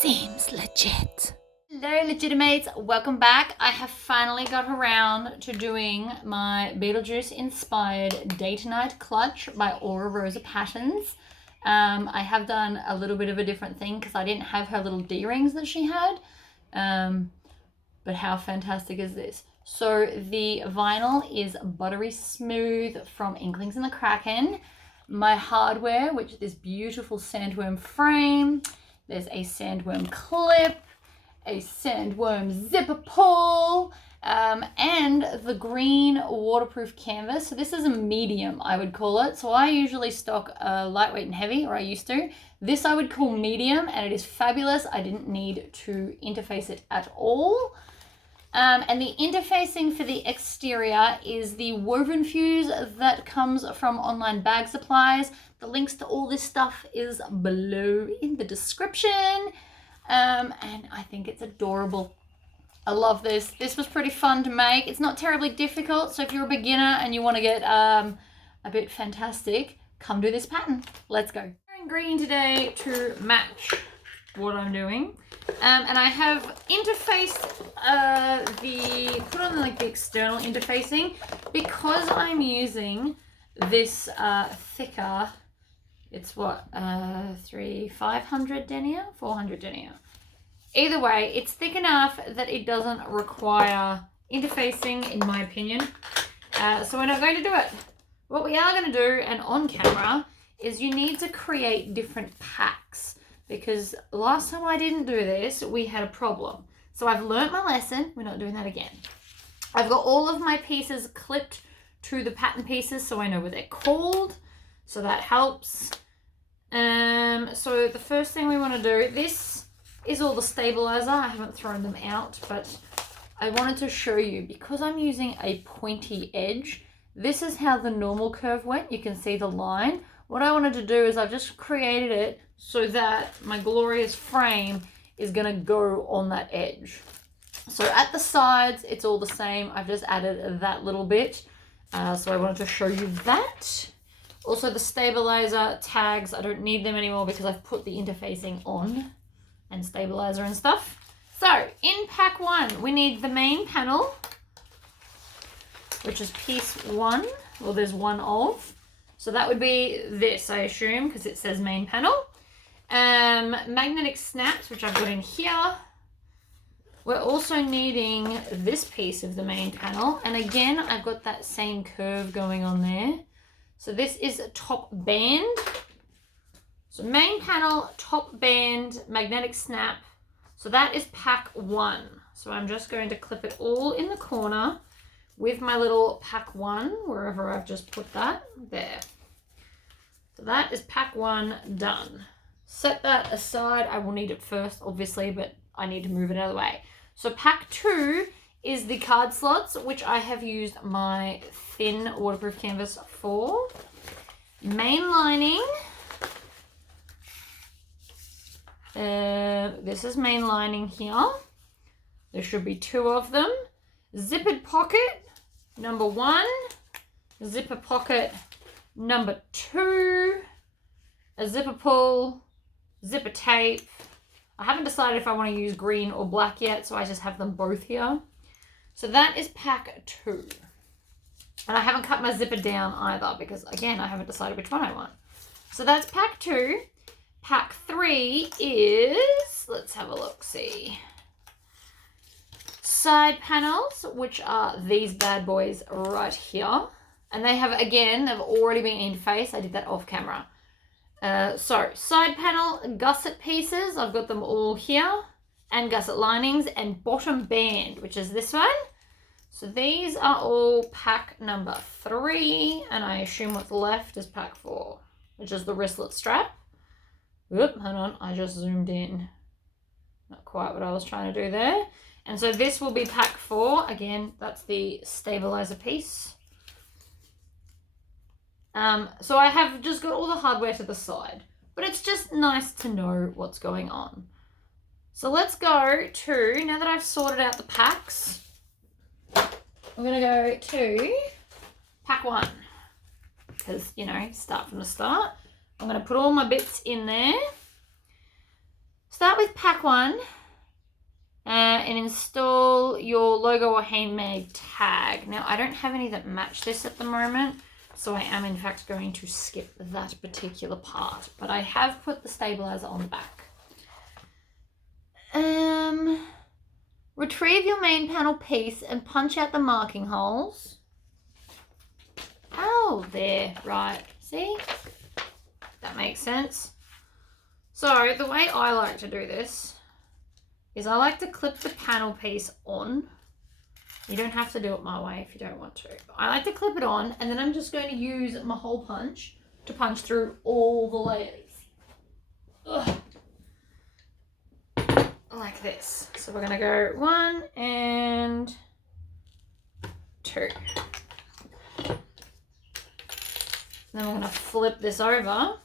Seems legit. Hello Legitimates, welcome back. I have finally got around to doing my Beetlejuice inspired Day to Night clutch by Oro Rosa patterns. I have done a little bit of a different thing because I didn't have her little D-rings that she had. But how fantastic is this? So the vinyl is buttery smooth from Inklings and the Kraken. My hardware, which is this beautiful sandworm frame. There's a sandworm clip, a sandworm zipper pull, and the green waterproof canvas. So this is a medium, I would call it. So I usually stock lightweight and heavy, or I used to. This I would call medium, and it is fabulous. I didn't need to interface it at all. And the interfacing for the exterior is the woven fuse that comes from online bag supplies. The links to all this stuff is below in the description. And I think it's adorable. I love this. This was pretty fun to make. It's not terribly difficult, so if you're a beginner and you want to get a bit fantastic, come do this pattern. Let's go. I'm wearing green today to match what I'm doing. And I have interfaced put on like the external interfacing because I'm using this thicker, it's what, 500 denier? 400 denier. Either way, it's thick enough that it doesn't require interfacing, in my opinion. So we're not going to do it. What we are going to do, and on camera, is you need to create different packs. Because last time I didn't do this, we had a problem. So I've learnt my lesson. We're not doing that again. I've got all of my pieces clipped to the pattern pieces so I know what they're called. So that helps. So the first thing we want to do, this is all the stabilizer. I haven't thrown them out, but I wanted to show you, because I'm using a pointy edge, this is how the normal curve went. You can see the line. What I wanted to do is I've just created it so that my glorious frame is going to go on that edge. So at the sides, it's all the same. I've just added that little bit. So I wanted to show you that. Also the stabilizer tags, I don't need them anymore because I've put the interfacing on and stabilizer and stuff. So in pack one, we need the main panel, which is piece one. Well, there's one of. So that would be this, I assume, because it says main panel. Magnetic snaps, which I've got in here. We're also needing this piece of the main panel. And again, I've got that same curve going on there. So this is a top band. So main panel, top band, magnetic snap. So that is pack one. So I'm just going to clip it all in the corner with my little pack one, wherever I've just put that, there. So that is pack one done. Set that aside. I will need it first, obviously, but I need to move it out of the way. So pack two is the card slots, which I have used my thin waterproof canvas for. Main lining. This is main lining here. There should be two of them. Zippered pocket, number one. Zipper pocket, number two. A zipper pull. Zipper tape. I haven't decided if I want to use green or black yet, so I just have them both here. So that is pack two. And I haven't cut my zipper down either because, again, I haven't decided which one I want. So that's pack two. Pack three is, let's have a look, see. Side panels, which are these bad boys right here. And they have, again, they've already been interfaced. I did that off camera. So side panel gusset pieces, I've got them all here, and gusset linings, and bottom band, which is this one. So these are all pack number three, and I assume what's left is pack four, which is the wristlet strap. Oop, hold on, I just zoomed in. Not quite what I was trying to do there. And so this will be pack four. Again, that's the stabilizer piece. So I have just got all the hardware to the side, but it's just nice to know what's going on. So let's go to, now that I've sorted out the packs, I'm going to go to pack one, because, you know, start from the start. I'm going to put all my bits in there. Start with pack 1 and install your logo or handmade tag. Now, I don't have any that match this at the moment, so I am in fact going to skip that particular part, but I have put the stabilizer on the back. Retrieve your main panel piece and punch out the marking holes. Oh, there, right. See? That makes sense. So the way I like to do this is I like to clip the panel piece on. You don't have to do it my way if you don't want to. I like to clip it on, and then I'm just going to use my hole punch to punch through all the layers. Ugh. Like this. So we're going to go 1 and 2. Then we're going to flip this over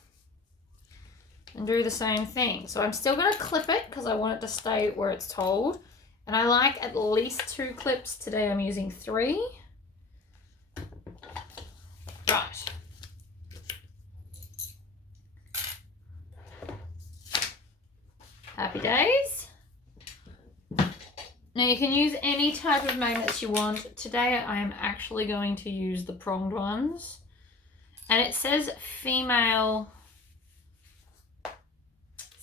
and do the same thing. So I'm still going to clip it because I want it to stay where it's told. And I like at least 2 clips. Today I'm using 3. Right. Happy days. Now you can use any type of magnets you want. Today I am actually going to use the pronged ones. And it says female.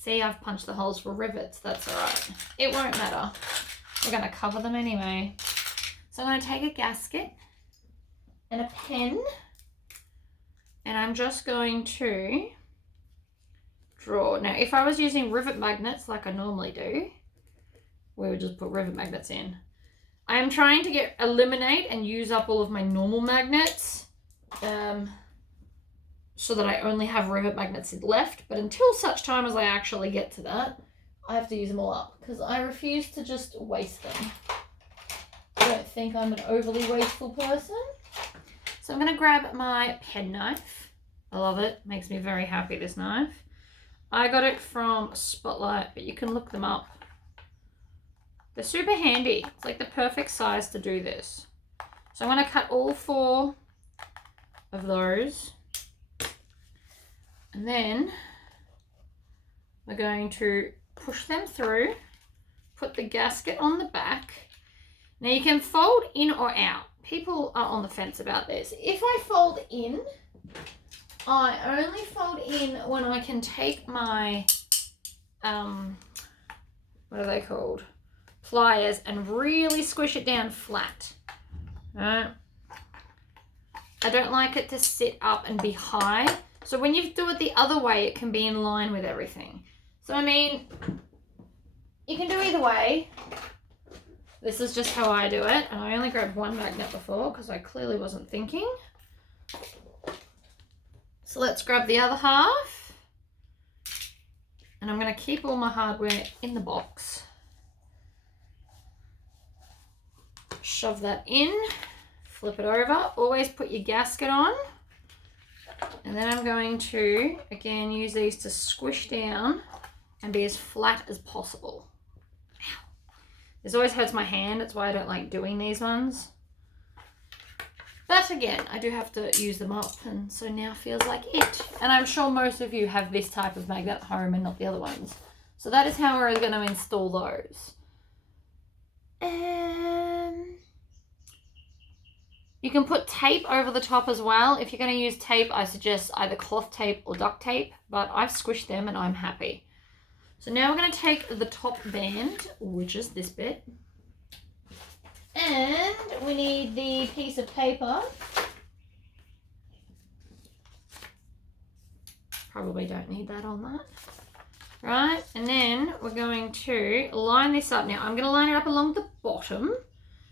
See, I've punched the holes for rivets. That's all right. It won't matter. We're going to cover them anyway. So I'm going to take a gasket and a pen. And I'm just going to draw. Now, if I was using rivet magnets like I normally do, we would just put rivet magnets in. I am trying to eliminate and use up all of my normal magnets. So that I only have rivet magnets left, but until such time as I actually get to that, I have to use them all up because I refuse to just waste them. I don't think I'm an overly wasteful person. So I'm going to grab my pen knife. I love it. Makes me very happy, this knife. I got it from Spotlight, but you can look them up. They're super handy. It's like the perfect size to do this. So I'm going to cut all 4 of those. And then we're going to push them through, put the gasket on the back. Now you can fold in or out. People are on the fence about this. If I fold in, I only fold in when I can take my, what are they called? Pliers and really squish it down flat. Right? I don't like it to sit up and be high. So when you do it the other way, it can be in line with everything. So, I mean, you can do either way. This is just how I do it. And I only grabbed 1 magnet before because I clearly wasn't thinking. So let's grab the other half. And I'm going to keep all my hardware in the box. Shove that in. Flip it over. Always put your gasket on. And then I'm going to, again, use these to squish down and be as flat as possible. Ow. This always hurts my hand. That's why I don't like doing these ones. But again, I do have to use them up, and so now feels like it. And I'm sure most of you have this type of magnet at home and not the other ones. So that is how we're going to install those. You can put tape over the top as well. If you're going to use tape, I suggest either cloth tape or duct tape, but I've squished them and I'm happy. So now we're going to take the top band, which is this bit, and we need the piece of paper. Probably don't need that on that. Right, and then we're going to line this up. Now I'm going to line it up along the bottom,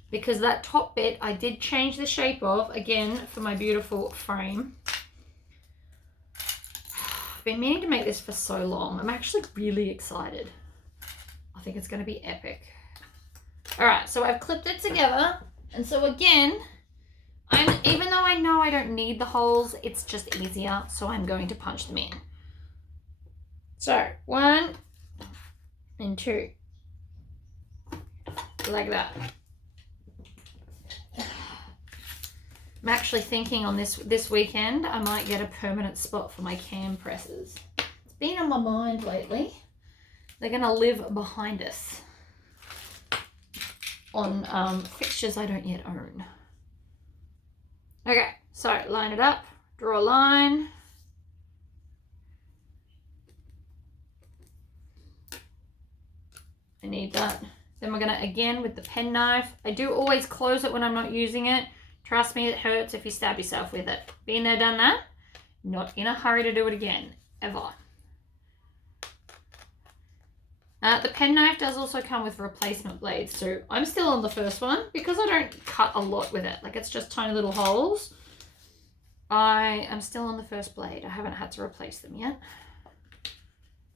because that top bit I did change the shape of, again, for my beautiful frame. I've been meaning to make this for so long. I'm actually really excited. I think it's going to be epic. All right, so I've clipped it together. And so again, even though I know I don't need the holes, it's just easier, so I'm going to punch them in. So 1 and 2, like that. I'm actually thinking on this weekend I might get a permanent spot for my cam presses. It's been on my mind lately. They're going to live behind us on fixtures I don't yet own. Okay, so line it up, draw a line. I need that. Then we're going to, again, with the penknife, I do always close it when I'm not using it. Trust me, it hurts if you stab yourself with it. Been there, done that. Not in a hurry to do it again, ever. The penknife does also come with replacement blades, so I'm still on the first one because I don't cut a lot with it. Like, it's just tiny little holes. I am still on the first blade. I haven't had to replace them yet,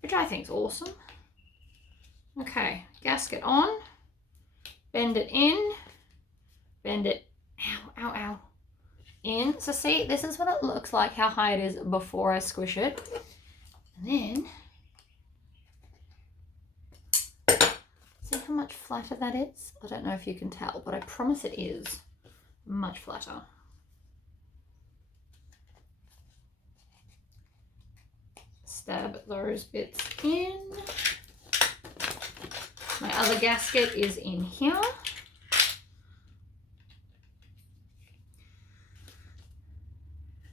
which I think is awesome. Okay, gasket on, bend it in, bend it, ow, ow, ow, in. So see, this is what it looks like, how high it is before I squish it. And then, see how much flatter that is? I don't know if you can tell, but I promise it is much flatter. Stab those bits in. My other gasket is in here.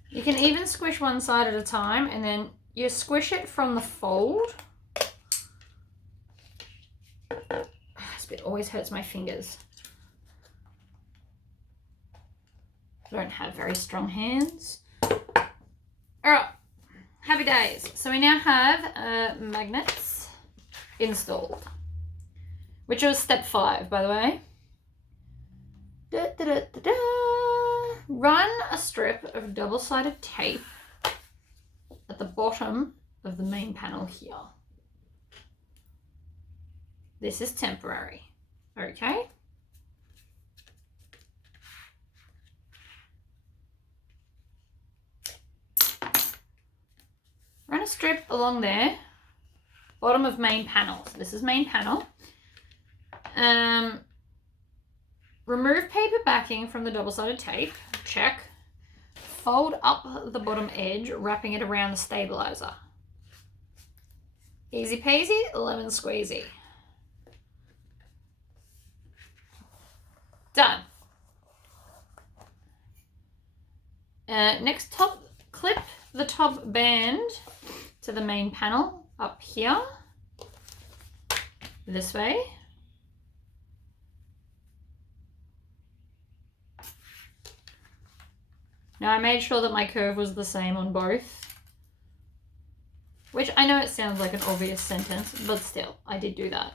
You can even squish one side at a time, and then you squish it from the fold. This bit always hurts my fingers. I don't have very strong hands. All right, happy days. So we now have magnets installed, which was step 5, by the way. Da, da, da, da, da. Run a strip of double-sided tape at the bottom of the main panel here. This is temporary, okay? Run a strip along there, bottom of main panel. So this is main panel. Remove paper backing from the double-sided tape, check. Fold up the bottom edge, wrapping it around the stabilizer. Easy peasy, lemon squeezy. Done. Next, clip the top band to the main panel up here, this way. Now I made sure that my curve was the same on both, which I know it sounds like an obvious sentence, but still, I did do that.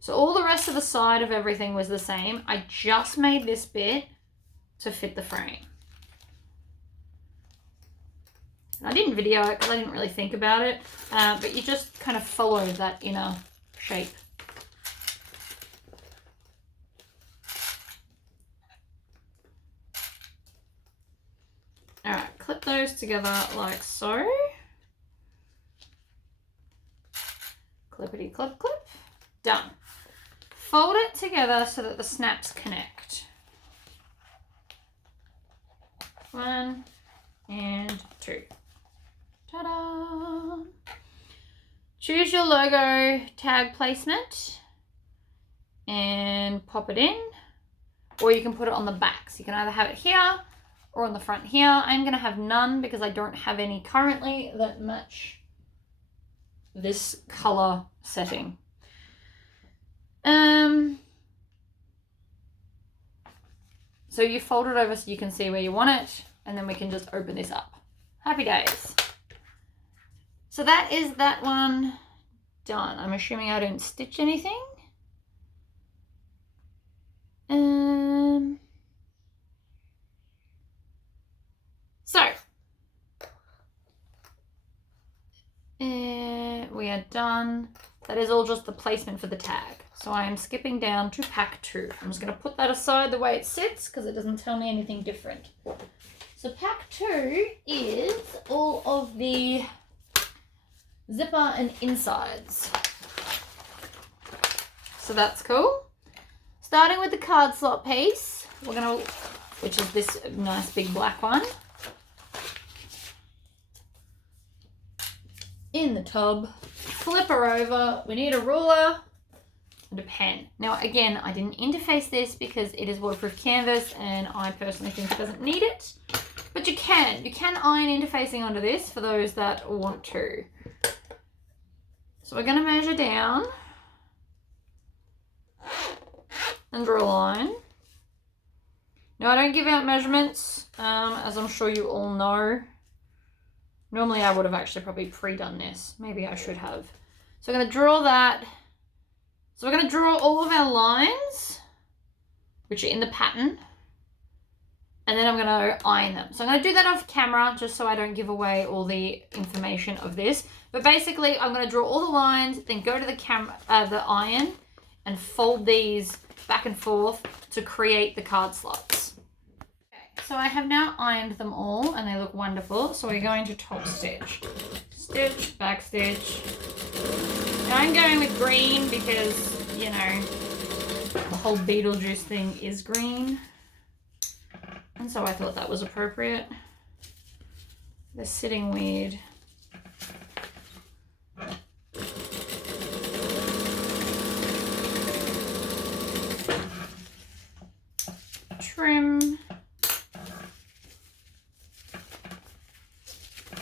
So all the rest of the side of everything was the same. I just made this bit to fit the frame. And I didn't video it because I didn't really think about it, but you just kind of follow that inner shape. All right, clip those together like so. Clippity clip clip. Done. Fold it together so that the snaps connect. 1 and 2. Ta-da! Choose your logo tag placement and pop it in, or you can put it on the back. So you can either have it here or on the front here. I'm going to have none because I don't have any currently that match this color setting. So you fold it over so you can see where you want it, and then we can just open this up. Happy days. So that is that one done. I'm assuming I didn't stitch anything. We are done. That is all just the placement for the tag. So I am skipping down to pack 2. I'm just going to put that aside the way it sits because it doesn't tell me anything different. So pack 2 is all of the zipper and insides. So that's cool. Starting with the card slot piece, we're going to, which is this nice big black one. in the tub, flip her over. We need a ruler and a pen. Now again, I didn't interface this because it is waterproof canvas and I personally think it doesn't need it. But you can iron interfacing onto this for those that want to. So we're going to measure down and draw a line. Now I don't give out measurements, as I'm sure you all know. Normally I would have actually probably pre-done this. Maybe I should have. So I'm going to draw that. So we're going to draw all of our lines, which are in the pattern. And then I'm going to iron them. So I'm going to do that off camera just so I don't give away all the information of this. But basically I'm going to draw all the lines, then go to the the iron and fold these back and forth to create the card slots. Okay, so I have now ironed them all and they look wonderful. So we're going to top stitch. Stitch, back stitch. And I'm going with green because, you know, the whole Beetlejuice thing is green. And so I thought that was appropriate. They're sitting weird. Trim.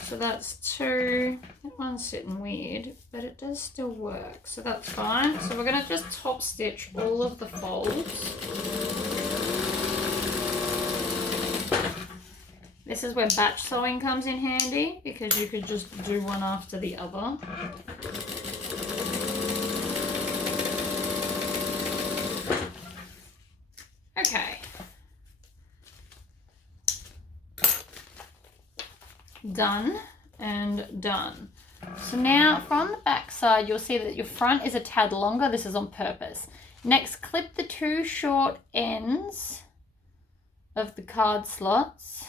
So that's 2. That one's sitting weird, but it does still work. So that's fine. So we're going to just top stitch all of the folds. This is where batch sewing comes in handy because you could just do one after the other. Okay. Done and done. So now from the back side, you'll see that your front is a tad longer. This is on purpose. Next, clip the 2 short ends of the card slots.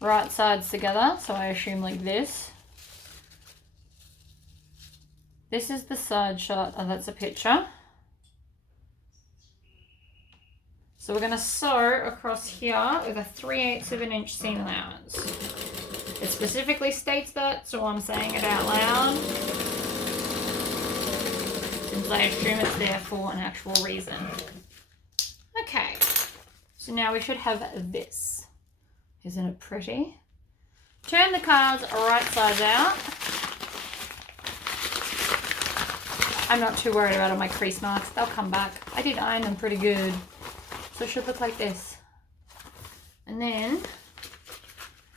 Right sides together, so I assume like this. This is the side shot. Oh, that's a picture. So we're going to sew across here with a 3/8 of an inch seam allowance. It specifically states that, so I'm saying it out loud, since I assume it's there for an actual reason. Okay, so now we should have this. Isn't it pretty? Turn the cards right sides out. I'm not too worried about all my crease marks. They'll come back. I did iron them pretty good. So it should look like this. And then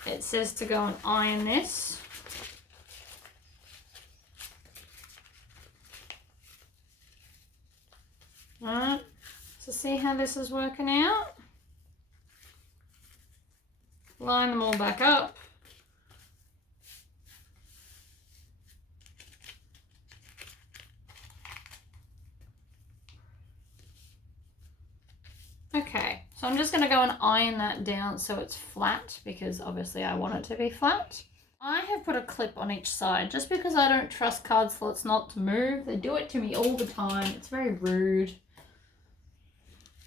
it says to go and iron this. Alright, so see how this is working out? Line them all back up. Okay, so I'm just going to go and iron that down so it's flat because obviously I want it to be flat. I have put a clip on each side just because I don't trust card slots not to move. They do it to me all the time. It's very rude.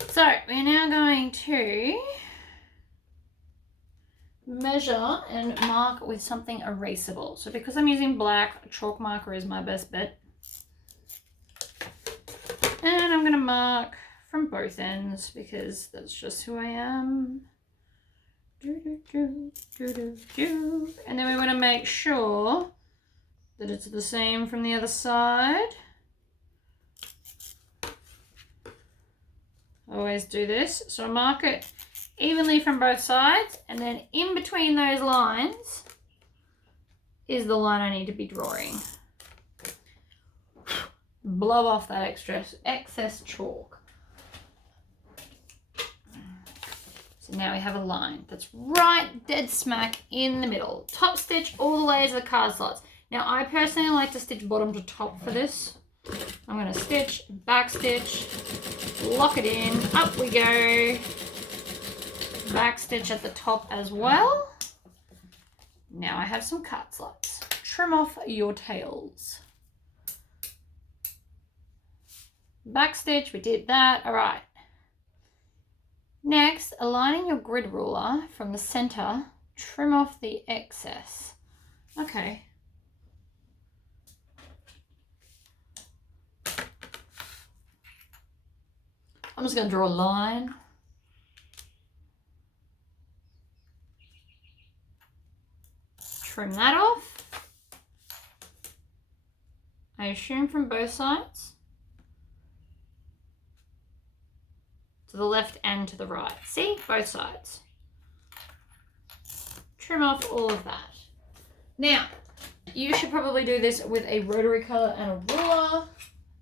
So we're now going to measure and mark with something erasable. So because I'm using black, chalk marker is my best bet. And I'm going to mark from both ends because that's just who I am. And then we want to make sure that it's the same from the other side. Always do this. So mark it evenly from both sides, and then in between those lines is the line I need to be drawing. Blow off that excess chalk. So now we have a line that's right dead smack in the middle. Top stitch all the way to the card slots. Now I personally like to stitch bottom to top for this. I'm going to stitch, back stitch, lock it in, up we go. Back stitch at the top as well. Now I have some card slots. Trim off your tails. Back stitch, we did that. All right. Next, aligning your grid ruler from the center, trim off the excess. Okay. I'm just going to draw a line. Trim that off. I assume from both sides. To the left and to the right. See? Both sides. Trim off all of that. Now, you should probably do this with a rotary cutter and a ruler.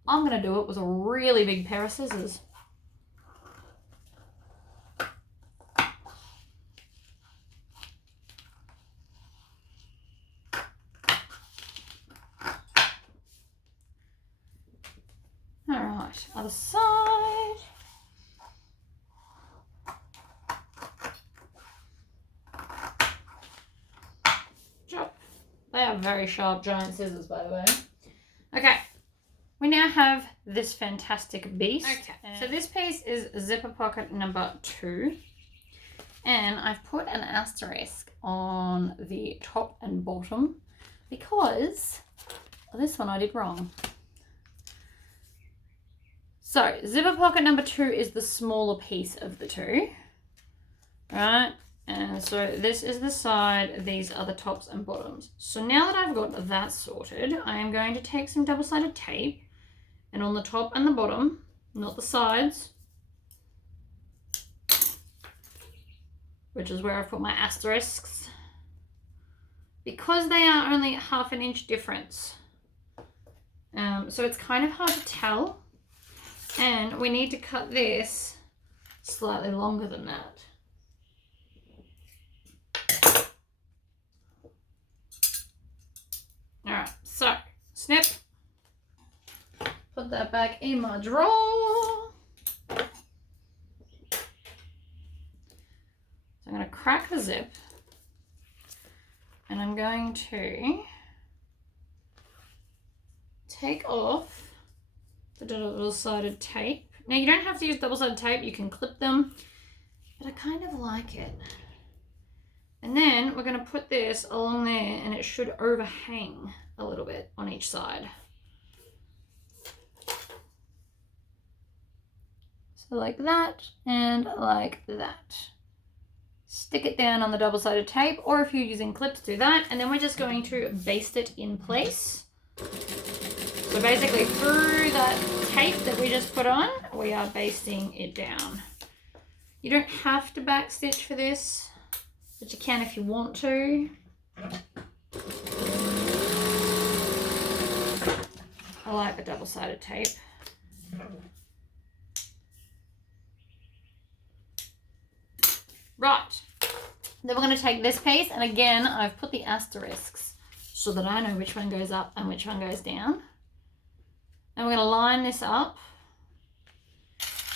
I'm going to do it with a really big pair of scissors. Alright, other side. Chop. They are very sharp, giant scissors, by the way. Okay, we now have this fantastic beast. Okay, so this piece is zipper pocket number 2. And I've put an asterisk on the top and bottom because this one I did wrong. So, zipper pocket number 2 is the smaller piece of the two, right? And so this is the side, these are the tops and bottoms. So now that I've got that sorted, I am going to take some double-sided tape, and on the top and the bottom, not the sides, which is where I've put my asterisks, because they are only 1/2 inch difference. So it's kind of hard to tell. And we need to cut this slightly longer than that. Alright, so snip. Put that back in my drawer. So I'm going to crack the zip. And I'm going to take off the double-sided tape. Now you don't have to use double-sided tape, you can clip them, but I kind of like it. And then we're going to put this along there and it should overhang a little bit on each side. So like that and like that. Stick it down on the double-sided tape, or if you're using clips, do that. And then we're just going to baste it in place. So basically through that tape that we just put on, we are basting it down. You don't have to backstitch for this, but you can if you want to. I like the double-sided tape. Right, then we're going to take this piece, and again, I've put the asterisks so that I know which one goes up and which one goes down. And we're going to line this up.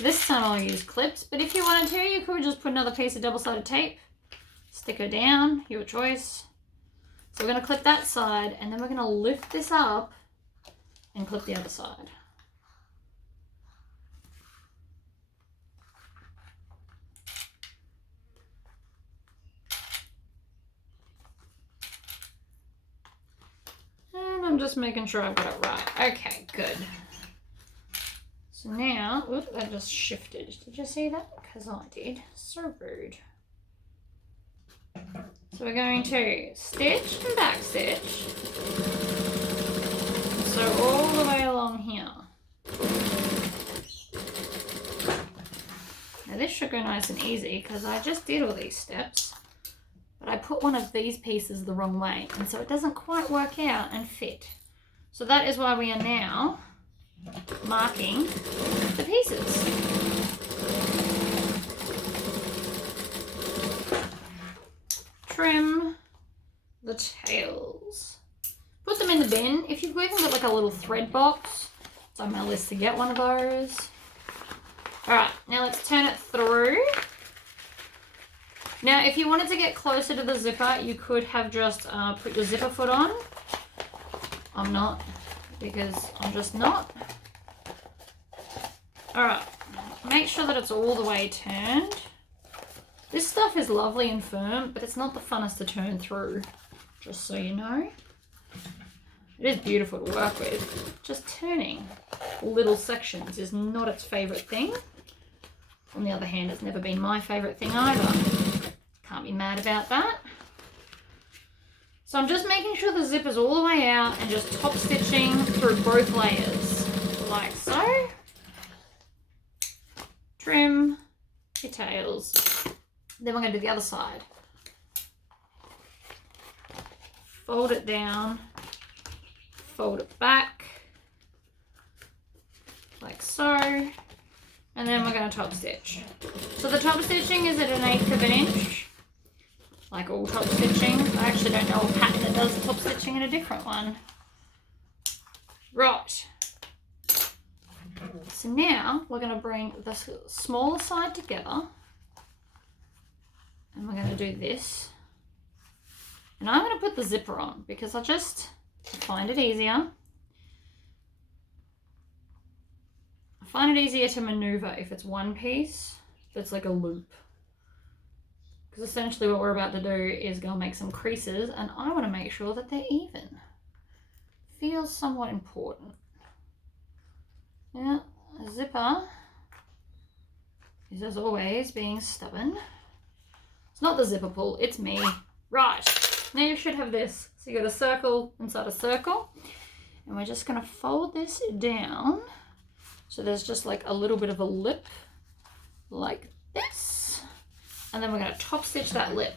This time I'll use clips, but if you wanted to, you could just put another piece of double-sided tape, stick her down, your choice. So we're going to clip that side, and then we're going to lift this up and clip the other side. I'm just making sure I've got it right. Okay, good. So now, oops, that just shifted. Did you see that? Because I did. So rude. So we're going to stitch and back stitch. So all the way along here. Now this should go nice and easy because I just did all these steps. But I put one of these pieces the wrong way, and so it doesn't quite work out and fit. So that is why we are now marking the pieces. Trim the tails. Put them in the bin. If you've even got like a little thread box, it's on my list to get one of those. All right, now let's turn it through. Now, if you wanted to get closer to the zipper, you could have just put your zipper foot on. I'm not, because I'm just not. All right, make sure that it's all the way turned. This stuff is lovely and firm, but it's not the funnest to turn through, just so you know. It is beautiful to work with. Just turning little sections is not its favorite thing. On the other hand, it's never been my favourite thing either. Can't be mad about that. So I'm just making sure the zipper's all the way out and just top stitching through both layers, like so. Trim your tails. Then we're going to do the other side. Fold it down, fold it back, like so, and then we're going to top stitch. So the top stitching is at 1/8 of an inch, like all top stitching. I actually don't know a pattern that does top stitching in a different one. Right. So now we're going to bring the smaller side together, and we're going to do this. And I'm going to put the zipper on because I find it easier. I find it easier to maneuver if it's one piece that's like a loop. Because essentially what we're about to do is go and make some creases, and I want to make sure that they're even. Feels somewhat important. Yeah, a zipper is, as always, being stubborn. It's not the zipper pull, it's me. Right. Now you should have this. So you got a circle inside a circle, and we're just going to fold this down so there's just like a little bit of a lip like this, and then we're going to top stitch that lip.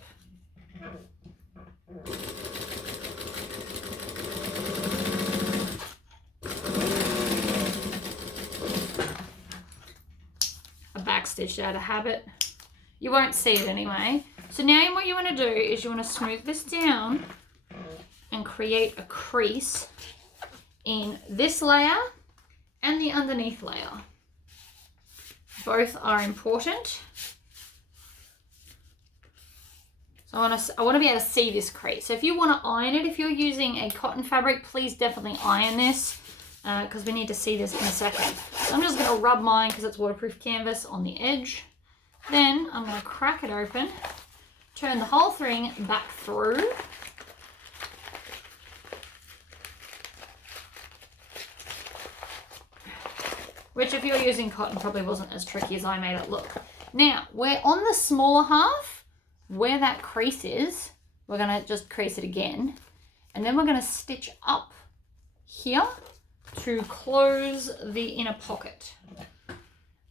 I back stitched out of habit. You won't see it anyway. So now what you want to do is you want to smooth this down and create a crease in this layer and the underneath layer. Both are important. So I want to be able to see this crease. So if you want to iron it, if you're using a cotton fabric, please definitely iron this because we need to see this in a second. So I'm just going to rub mine because it's waterproof canvas on the edge. Then I'm going to crack it open. Turn the whole thing back through. Which, if you're using cotton, probably wasn't as tricky as I made it look. Now, we're on the smaller half, where that crease is, we're going to just crease it again. And then we're going to stitch up here to close the inner pocket.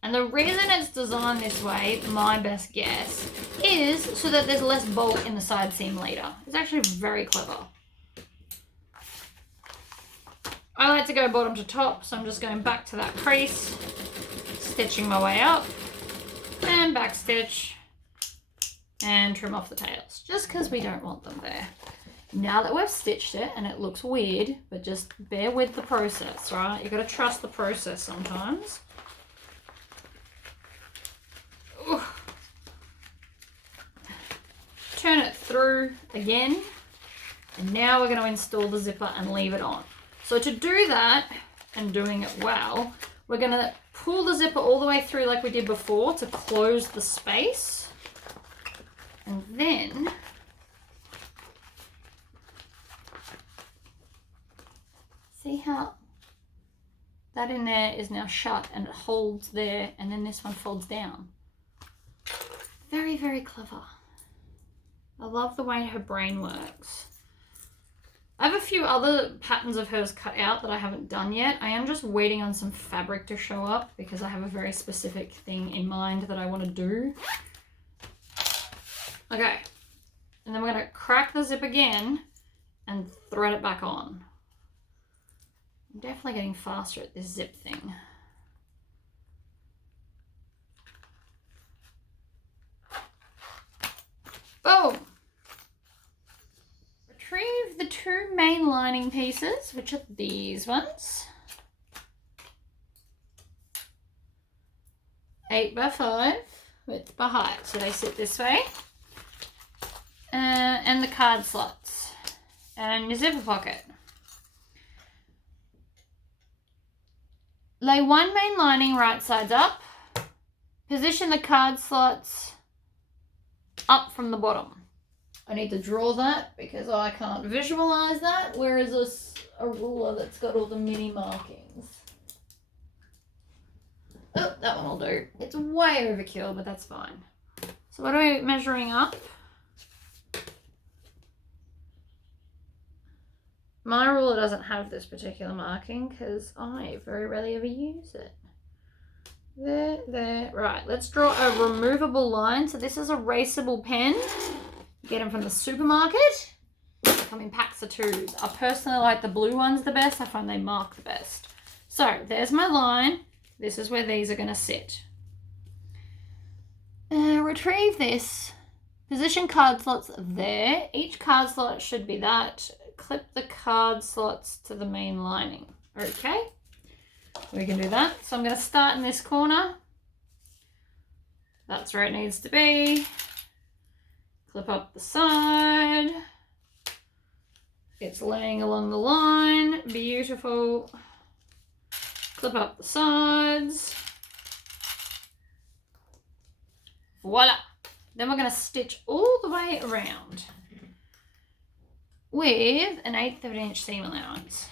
And the reason it's designed this way, my best guess, is so that there's less bulk in the side seam later. It's actually very clever. I like to go bottom to top, so I'm just going back to that crease, stitching my way up, and back stitch, and trim off the tails, just because we don't want them there. Now that we've stitched it, and it looks weird, but just bear with the process, right? You've got to trust the process sometimes. Turn it through again, and now we're going to install the zipper and leave it on. So to do that, and doing it well, we're going to pull the zipper all the way through like we did before to close the space, and then see how that in there is now shut and it holds there, and then this one folds down. Very, very clever. I love the way her brain works. I have a few other patterns of hers cut out that I haven't done yet. I am just waiting on some fabric to show up because I have a very specific thing in mind that I want to do. Okay, and then we're going to crack the zip again and thread it back on. I'm definitely getting faster at this zip thing. Boom! Retrieve the two main lining pieces, which are these ones. 8 by 5 width by height, so they sit this way. And the card slots and your zipper pocket. Lay one main lining right sides up. Position the card slots up from the bottom. I need to draw that because I can't visualize that. Where is this a ruler that's got all the mini markings? Oh, that one will do. It's way overkill, but that's fine. So what are we measuring up? My ruler doesn't have this particular marking because I very rarely ever use it. There. Right, let's draw a removable line. So this is a erasable pen. You get them from the supermarket. They come in packs of 2s. I personally like the blue ones the best. I find they mark the best. So there's my line. This is where these are going to sit. Retrieve this. Position card slots there. Each card slot should be that. Clip the card slots to the main lining. Okay, we can do that. So I'm going to start in this corner. That's where it needs to be. Clip up the side. It's laying along the line. Beautiful. Clip up the sides. Voila. Then we're going to stitch all the way around with an 1/8 of an inch seam allowance.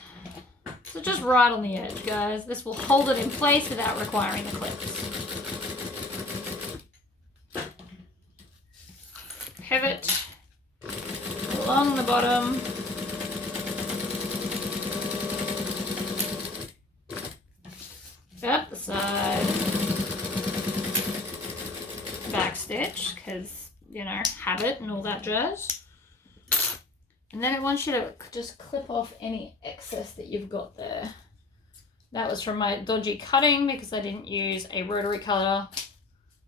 So just right on the edge, guys. This will hold it in place without requiring the clips. Pivot along the bottom. Up the side. Back stitch, because, you know, habit and all that jazz. And then it wants you to just clip off any excess that you've got there. That was from my dodgy cutting because I didn't use a rotary cutter.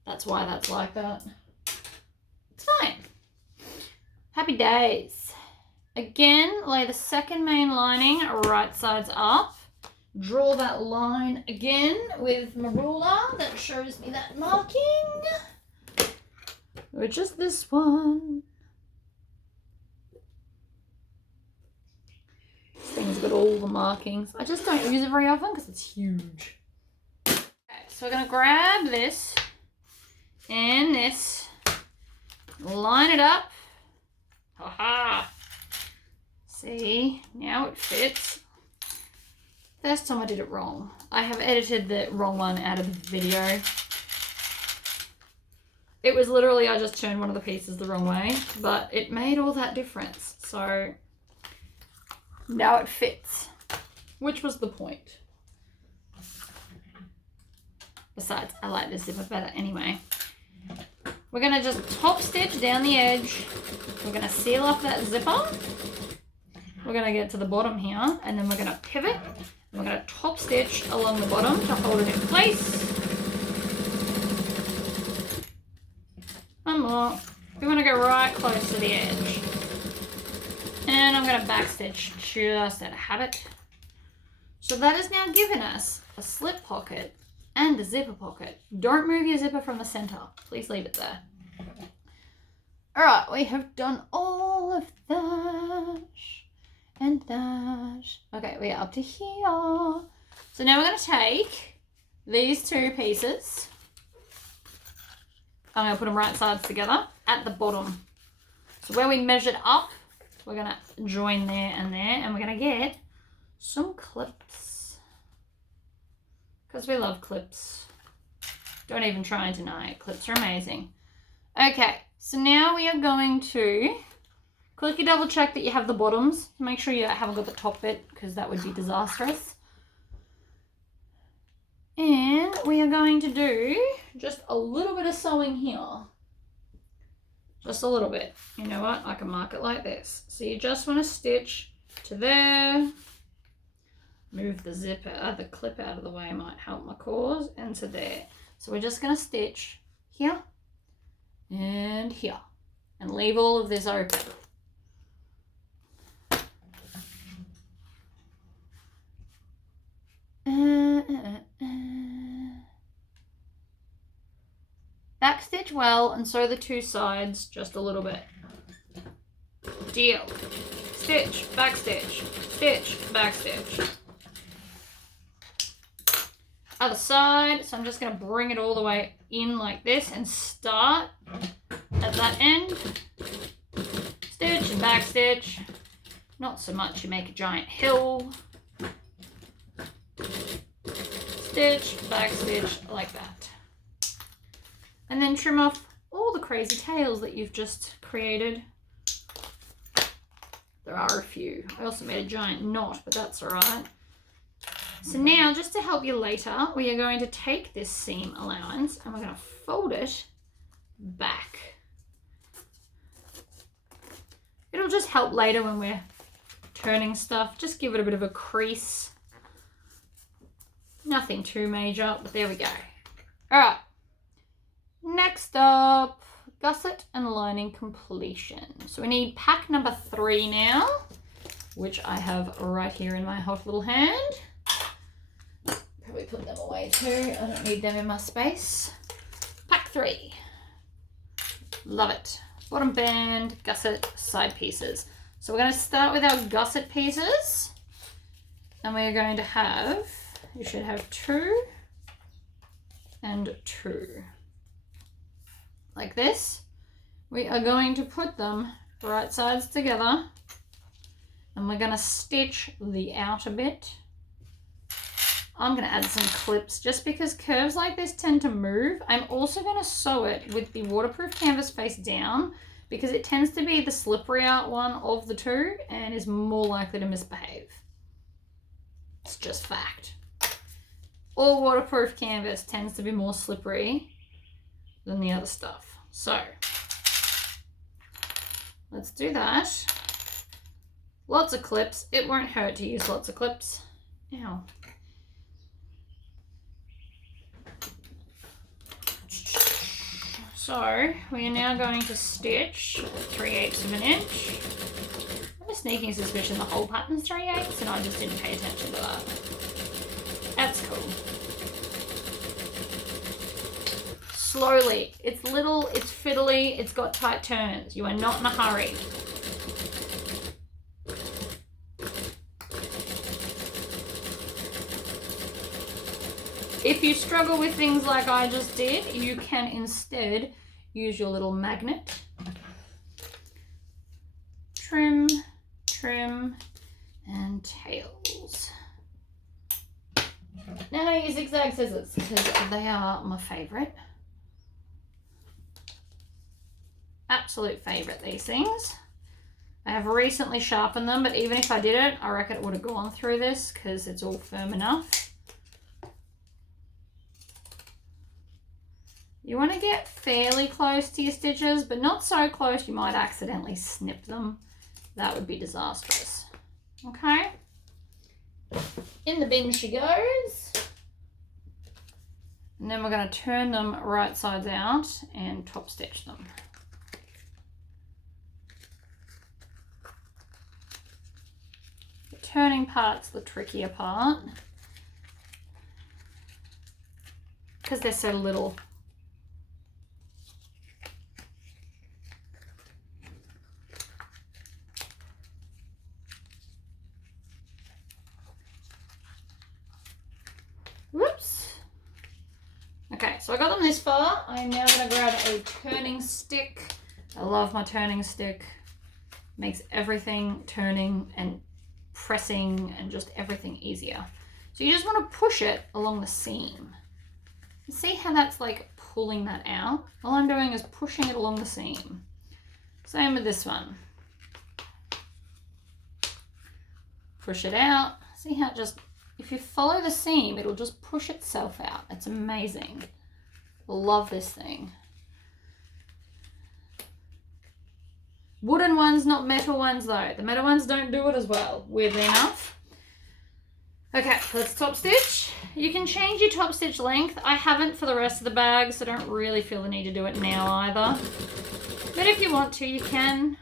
That's why that's like that. It's fine. Happy days. Again, lay the second main lining right sides up. Draw that line again with my ruler that shows me that marking. Which is this one. This thing's got all the markings. I just don't use it very often because it's huge. Okay, so we're going to grab this and this, line it up. Ha-ha! See, now it fits. First time I did it wrong. I have edited the wrong one out of the video. It was literally, I just turned one of the pieces the wrong way, but it made all that difference. So now it fits, which was the point. Besides, I like this zipper better anyway. We're going to just top stitch down the edge. We're going to seal off that zipper. We're going to get to the bottom here, and then we're going to pivot. We're going to top stitch along the bottom to hold it in place. One more. We want to go right close to the edge. And I'm going to back stitch just out of habit. So that has now given us a slip pocket and a zipper pocket. Don't move your zipper from the center. Please leave it there. All right, we have done all of that and that. Okay, we are up to here. So now we're going to take these 2 pieces. I'm going to put them right sides together at the bottom. So where we measured up, we're going to join there and there, and we're going to get some clips. Because we love clips. Don't even try and deny it. Clips are amazing. Okay, so now we are going to quickly double check that you have the bottoms. Make sure you haven't got the top bit, because that would be disastrous. And we are going to do just a little bit of sewing here. Just a little bit. You know what? I can mark it like this. So you just want to stitch to there. Move the zipper, the clip out of the way might help my cause, and to there. So we're just going to stitch here and here and leave all of this open. Back stitch well and sew the 2 sides just a little bit. Deal. Stitch, back stitch, stitch, back stitch. Other side, so I'm just going to bring it all the way in like this and start at that end. Stitch and back stitch. Not so much you make a giant hill. stitch, back stitch, like that. And then trim off all the crazy tails that you've just created. There are a few. I also made a giant knot, but that's all right. So now, just to help you later, we are going to take this seam allowance and we're going to fold it back. It'll just help later when we're turning stuff. Just give it a bit of a crease. Nothing too major, but there we go. All right. Next up, gusset and lining completion. So we need pack number 3 now, which I have right here in my hot little hand. Probably put them away too. I don't need them in my space. Pack 3. Love it. Bottom band, gusset, side pieces. So we're going to start with our gusset pieces. And we're going to have, you should have 2 and 2. Like this. We are going to put them right sides together. And we're going to stitch the outer bit. I'm going to add some clips just because curves like this tend to move. I'm also going to sew it with the waterproof canvas face down because it tends to be the slipperier one of the two and is more likely to misbehave. It's just fact. All waterproof canvas tends to be more slippery than the other stuff. So let's do that. Lots of clips. It won't hurt to use lots of clips. Ow. So we are now going to stitch 3/8 of an inch. I have a sneaking suspicion the whole pattern's 3/8 and I just didn't pay attention to that. That's cool. Slowly. It's little, it's fiddly, it's got tight turns. You are not in a hurry. If you struggle with things like I just did, you can instead use your little magnet. Trim, trim, and tails. Now I use zigzag scissors because they are my favourite. Absolute favourite, these things. I have recently sharpened them, but even if I didn't, I reckon it would have gone through this because it's all firm enough. You want to get fairly close to your stitches, but not so close you might accidentally snip them. That would be disastrous. Okay. In the bin she goes. And then we're going to turn them right sides out and top stitch them. The turning part's the trickier part because they're so little. Whoops. Okay, so I got them this far. I'm now going to grab a turning stick. I love my turning stick. Makes everything turning and pressing and just everything easier. So you just want to push it along the seam. You see how that's like pulling that out? All I'm doing is pushing it along the seam. Same with this one. Push it out. See how it just, if you follow the seam, it'll just push itself out. It's amazing. Love this thing. Wooden ones, not metal ones though. The metal ones don't do it as well, weirdly enough. Okay, let's top stitch. You can change your top stitch length. I haven't for the rest of the bag, so I don't really feel the need to do it now either. But if you want to, you can.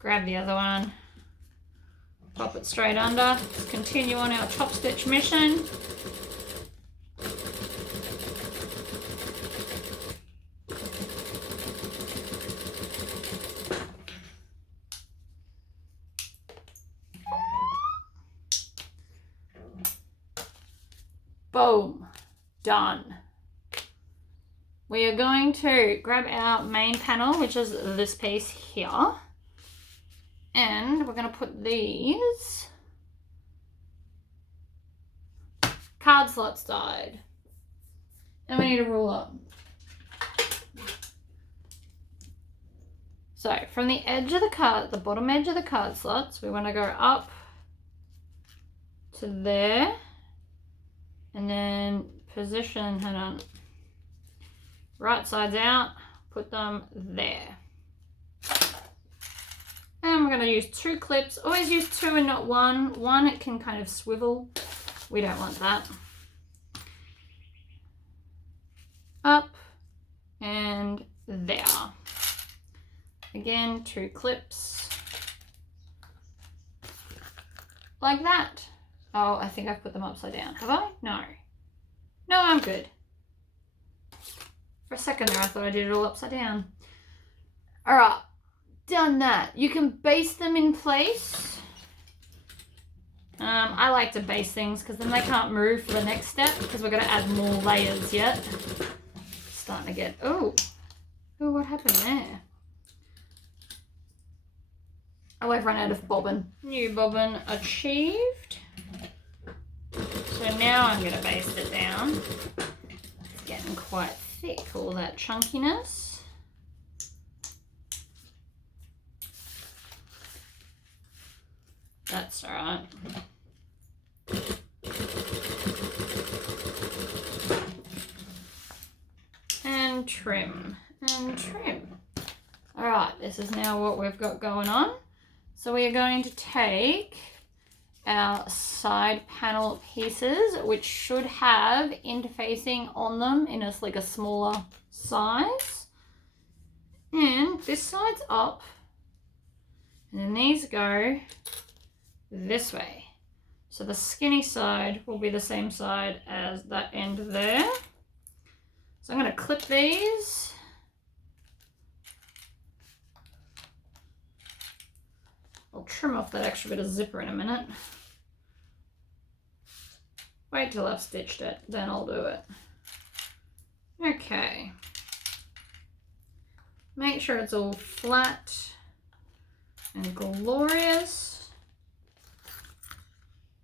Grab the other one. Pop it straight under. Let's continue on our top stitch mission. Boom, done. We are going to grab our main panel, which is this piece here, And we're going to put these card slots side. And we need a ruler. So from the edge of the card, the bottom edge of the card slots, we want to go up to there and then position, hang on, right sides out, put them there. And we're going to use 2 clips. Always use 2 and not 1. 1, it can kind of swivel. We don't want that. Up and there. Again, 2 clips. Like that. Oh, I think I've put them upside down. Have I? No. No, I'm good. For a second there, I thought I did it all upside down. All right. Done that. You can base them in place. I like to base things because then they can't move for the next step because we're going to add more layers yet. Starting to get, oh, what happened there? Oh, I've run out of bobbin. New bobbin achieved. So now I'm going to baste it down. It's getting quite thick, all that chunkiness. That's all right. And trim, and trim. All right, this is now what we've got going on. So we are going to take our side panel pieces, which should have interfacing on them in a smaller size. And this side's up. And then these go this way. So the skinny side will be the same side as that end there. So I'm going to clip these. I'll trim off that extra bit of zipper in a minute. Wait till I've stitched it, then I'll do it. Okay. Make sure it's all flat and glorious.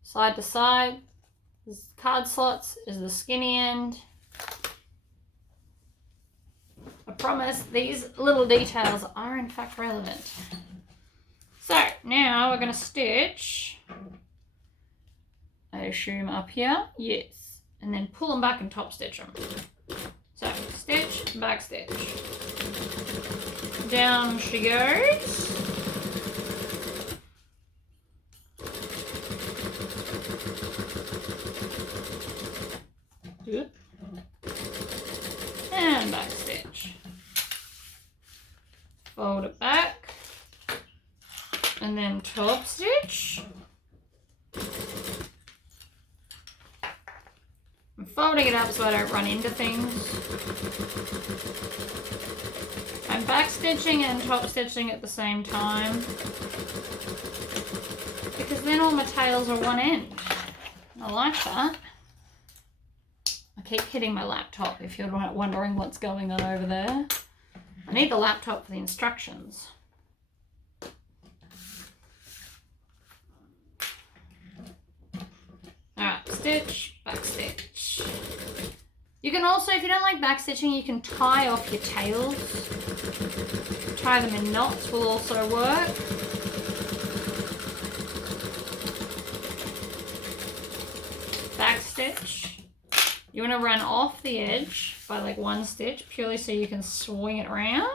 Side to side. This card slots is the skinny end. I promise these little details are in fact relevant. So now we're going to stitch, I assume up here, yes, and then pull them back and top stitch them. So stitch, back stitch, down she goes. And back stitch. Fold it back. And then top stitch. I'm folding it up so I don't run into things. I'm back stitching and top stitching at the same time, because then all my tails are one end. I like that. I keep hitting my laptop if you're wondering what's going on over there. I need the laptop for the instructions. Alright, stitch, back stitch. You can also, if you don't like back stitching, you can tie off your tails. Tie them in knots will also work. Back stitch. You want to run off the edge by like 1 stitch, purely so you can swing it around.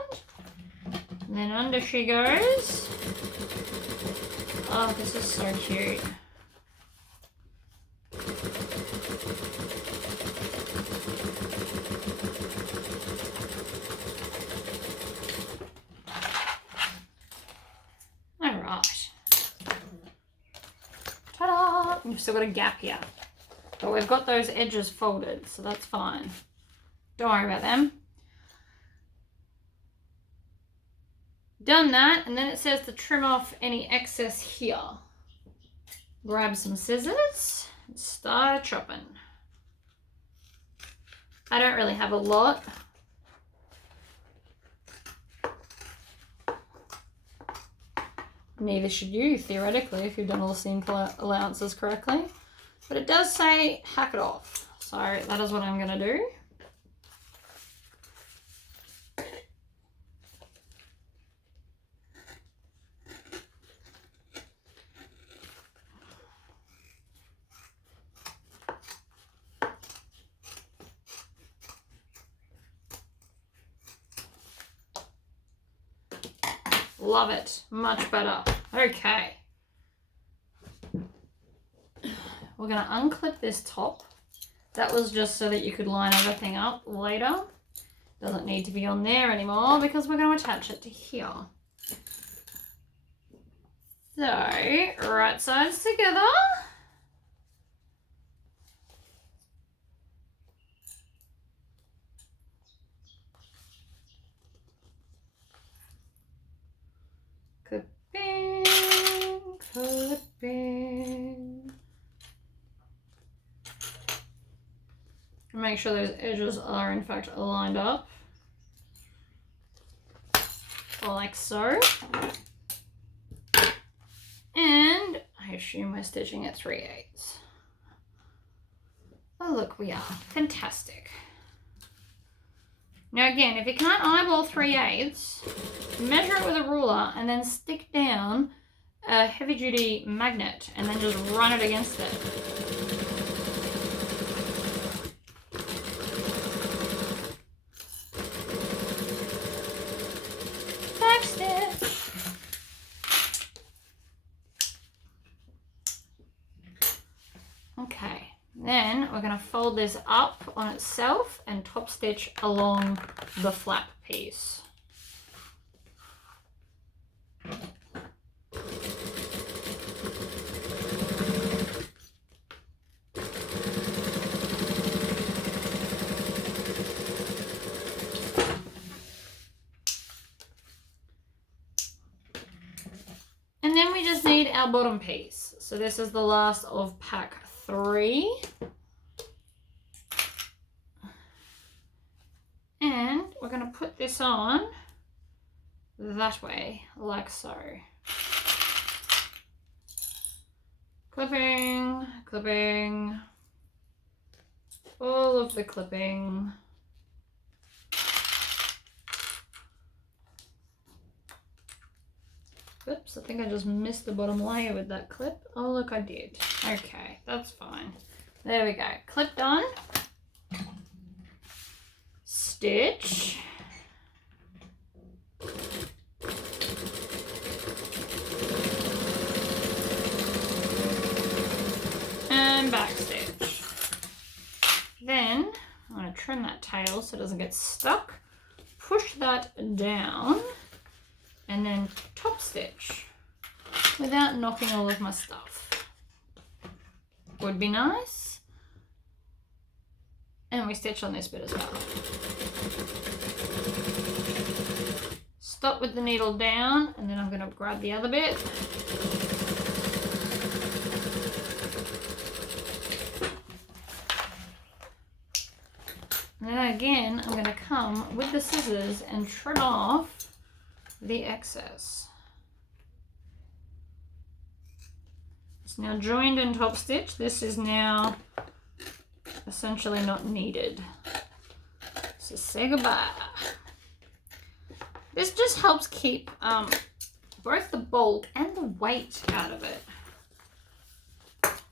And then under she goes. Oh, this is so cute. Alright. Ta-da! We've still got a gap here. But we've got those edges folded, so that's fine. Don't worry about them. Done that, and then it says to trim off any excess here. Grab some scissors and start chopping. I don't really have a lot. Neither should you, theoretically, if you've done all the seam allowances correctly. But it does say hack it off. So that is what I'm going to do. Love it. Much better. Okay. We're going to unclip this top. That was just so that you could line everything up later. Doesn't need to be on there anymore because we're going to attach it to here. So, right sides together. Clipping, clipping. Make sure those edges are in fact lined up. Like so. And I assume we're stitching at 3/8. Oh look, we are. Fantastic. Now again, if you can't eyeball 3/8, measure it with a ruler and then stick down a heavy duty magnet and then just run it against it. Back stitch. Okay, then we're going to fold this up on itself and top stitch along the flap piece. And then we just need our bottom piece. So this is the last of pack 3. And we're going to put this on that way, like so. Clipping, clipping, all of the clipping. Oops, I think I just missed the bottom layer with that clip. Oh, look, I did. Okay, that's fine. There we go. Clipped on. Stitch. And back stitch. Then I'm going to trim that tail so it doesn't get stuck. Push that down. And then top stitch without knocking all of my stuff. Would be nice. And we stitch on this bit as well. Stop with the needle down, and then I'm going to grab the other bit. And then again, I'm going to come with the scissors and trim off the excess. It's now joined and top stitch. This is now essentially not needed. So say goodbye. This just helps keep both the bulk and the weight out of it.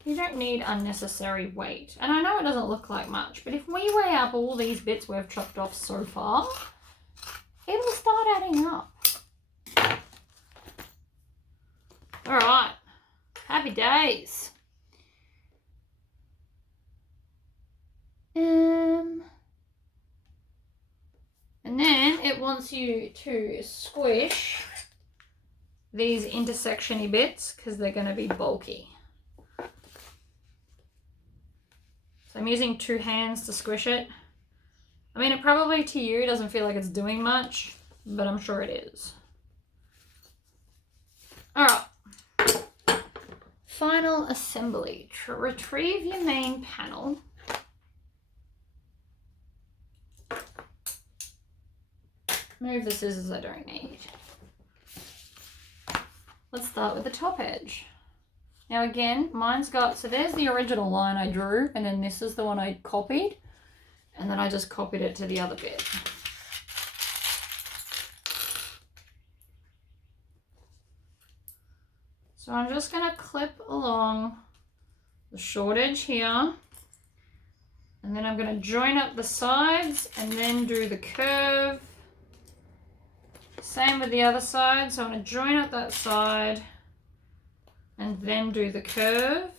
You don't need unnecessary weight. And I know it doesn't look like much, but if we weigh up all these bits we've chopped off so far, it'll start adding up. All right, happy days. And then it wants you to squish these intersection-y bits because they're going to be bulky. So I'm using 2 hands to squish it. I mean, it probably to you doesn't feel like it's doing much, but I'm sure it is. All right. Final assembly. Retrieve your main panel. Move the scissors I don't need. let's start with the top edge. Now again, mine's got, so there's the original line I drew, and then this is the one I copied, and then I just copied it to the other bit. So I'm just going to clip along the short edge here, and then I'm going to join up the sides and then do the curve. Same with the other side, so I'm going to join up that side and then do the curve.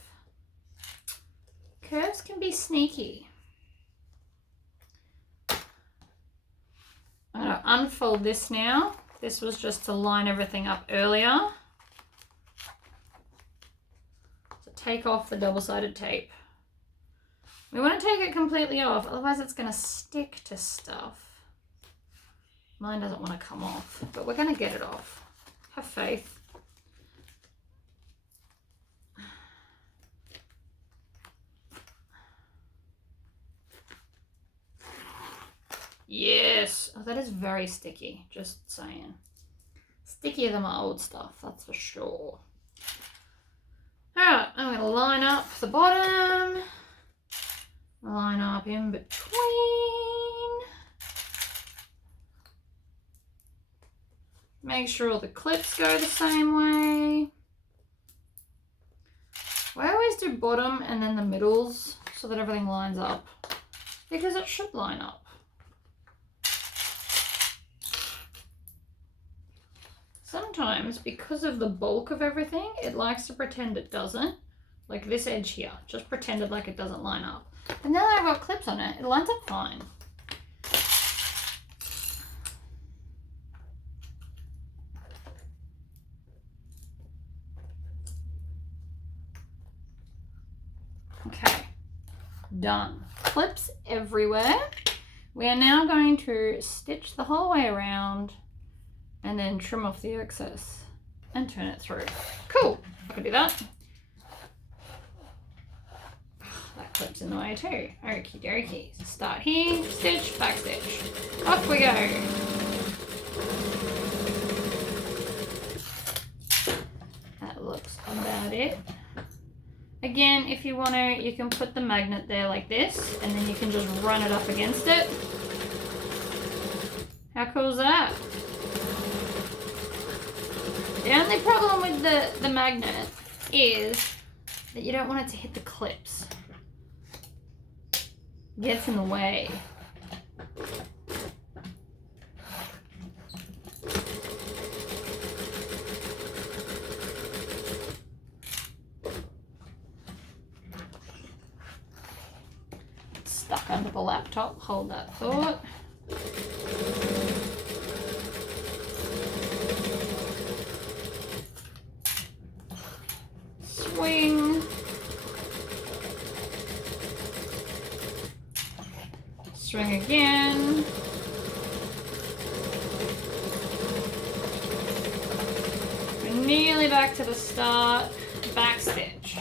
Curves can be sneaky. I'm going to unfold this now. This was just to line everything up earlier. So take off the double-sided tape. We want to take it completely off, otherwise it's going to stick to stuff. Mine doesn't want to come off, but we're going to get it off. Have faith. Yes. Oh, that is very sticky, just saying. Stickier than my old stuff, that's for sure. Alright, I'm going to line up the bottom. Line up in between. Make sure all the clips go the same way. I always do bottom and then the middles so that everything lines up, because it should line up. Sometimes, because of the bulk of everything, it likes to pretend it doesn't. Like this edge here, just pretended like it doesn't line up. And now that I've got clips on it, it lines up fine. Okay, done. Clips everywhere. We are now going to stitch the whole way around and then trim off the excess and turn it through. Cool, I can do that. That clip's in the way too. Okie dokie. So start here, stitch, back stitch. Off we go. That looks about it. Again, if you want to, you can put the magnet there like this, and then you can just run it up against it. How cool is that? The only problem with the magnet is that you don't want it to hit the clips. It gets in the way. Stuck under the laptop, hold that thought. Swing. Swing again. We're nearly back to the start. Back stitch.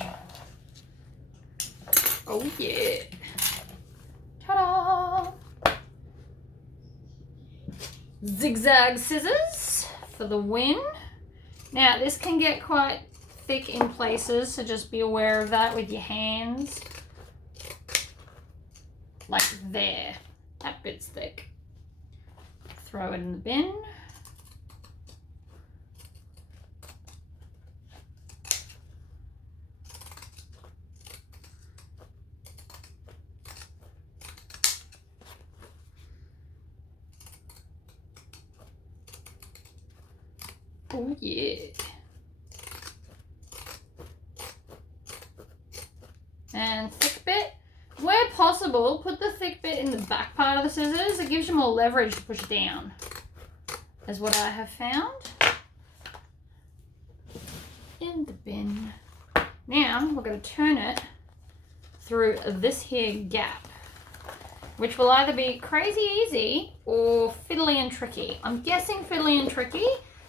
Oh yeah. Ta-da! Zigzag scissors for the win. Now this can get quite thick in places, so just be aware of that with your hands. Like there. That bit's thick. Throw it in the bin. Oh yeah. And thick bit. Where possible, put the thick bit in the back part of the scissors. It gives you more leverage to push down, is what I have found. In the bin. Now we're going to turn it through this here gap, which will either be crazy easy or fiddly and tricky. I'm guessing fiddly and tricky,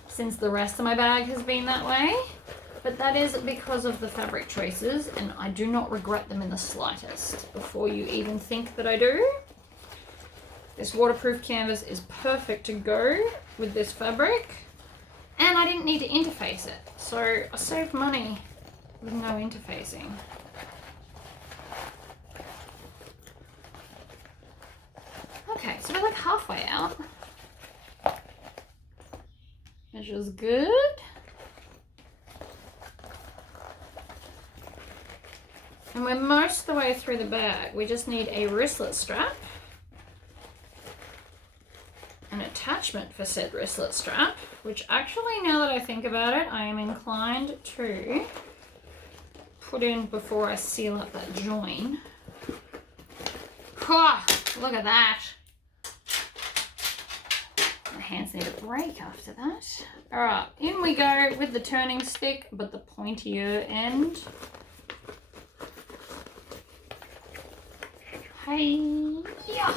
since the rest of my bag has been that way, but that is because of the fabric choices, and I do not regret them in the slightest, before you even think that I do. This waterproof canvas is perfect to go with this fabric, And I didn't need to interface it. So I saved money with no interfacing. Okay, so we're like halfway out. Which is good. And we're most of the way through the bag. We just need a wristlet strap. An attachment for said wristlet strap, which actually, now that I think about it, I am inclined to put in before I seal up that join. Oh, look at that. My hands need a break after that. All right, in we go with the turning stick, but the pointier end. Hey, yeah.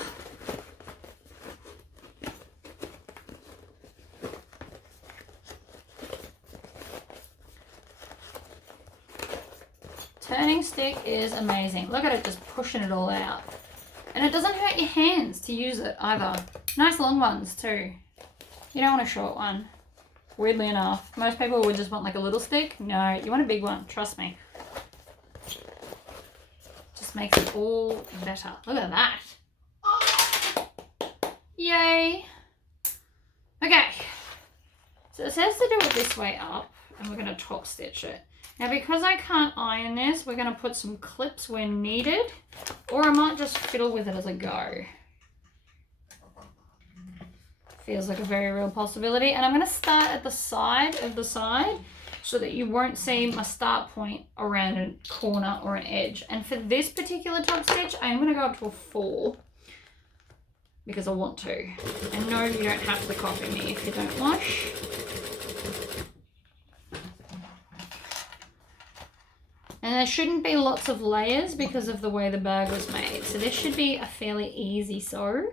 Turning stick is amazing. Look at it just pushing it all out. And it doesn't hurt your hands to use it either. Nice long ones too. You don't want a short one. Weirdly enough. Most people would just want like a little stick. No, you want a big one. Trust me. Just makes it all better. Look at that. Oh. Yay. Okay. So it says to do it this way up. And we're going to top stitch it. Now, because I can't iron this, we're going to put some clips where needed, or I might just fiddle with it as I go. Feels like a very real possibility. And I'm going to start at the side of the side so that you won't see my start point around a corner or an edge. And for this particular top stitch, I'm going to go up to a 4 because I want to. And no, you don't have to copy me if you don't wash. And there shouldn't be lots of layers because of the way the bag was made. So this should be a fairly easy sew.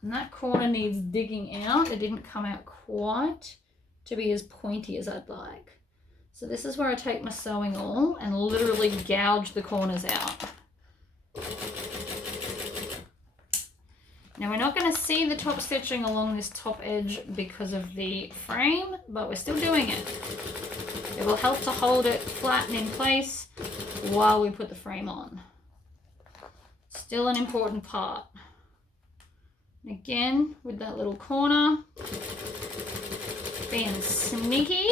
And that corner needs digging out. It didn't come out quite to be as pointy as I'd like. So this is where I take my sewing awl and literally gouge the corners out. Now we're not going to see the top stitching along this top edge because of the frame, but we're still doing it. It will help to hold it flat and in place while we put the frame on. Still an important part. Again, with that little corner, being sneaky.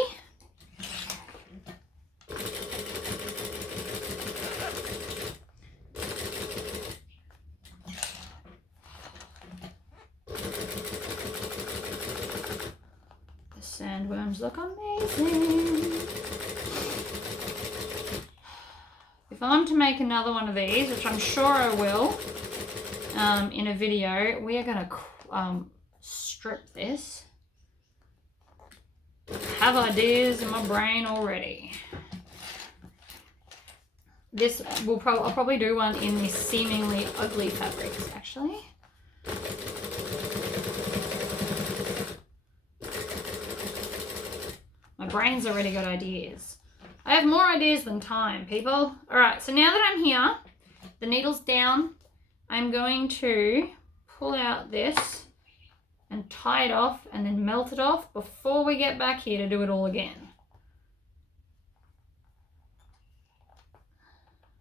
Sandworms look amazing. If I'm to make another one of these, which I'm sure I will, in a video, we are going to strip this. I have ideas in my brain already. This will I'll probably do one in this seemingly ugly fabrics, actually. My brain's already got ideas. I have more ideas than time, people. All right, so now that I'm here, the needle's down, I'm going to pull out this and tie it off and then melt it off before we get back here to do it all again.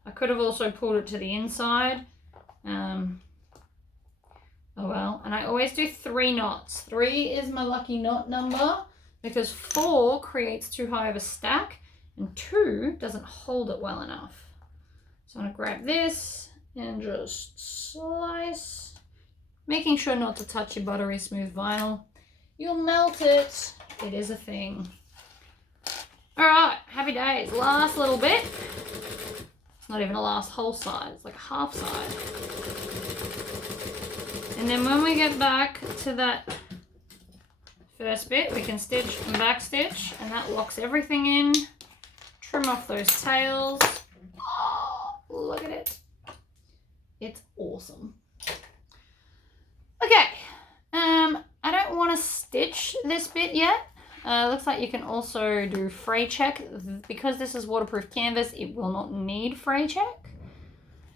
I could have also pulled it to the inside. Oh well, and I always do 3 knots. 3 is my lucky knot number because 4 creates too high of a stack and 2 doesn't hold it well enough. So I'm gonna grab this and just slice, making sure not to touch your buttery smooth vinyl. You'll melt it. It is a thing. All right, happy days. Last little bit. It's not even a last whole side, it's like a half side. And then when we get back to that first bit, we can stitch and back stitch, and that locks everything in. Trim off those tails. Oh, look at it. It's awesome. Okay, I don't want to stitch this bit yet. Looks like you can also do fray check. Because this is waterproof canvas, it will not need fray check.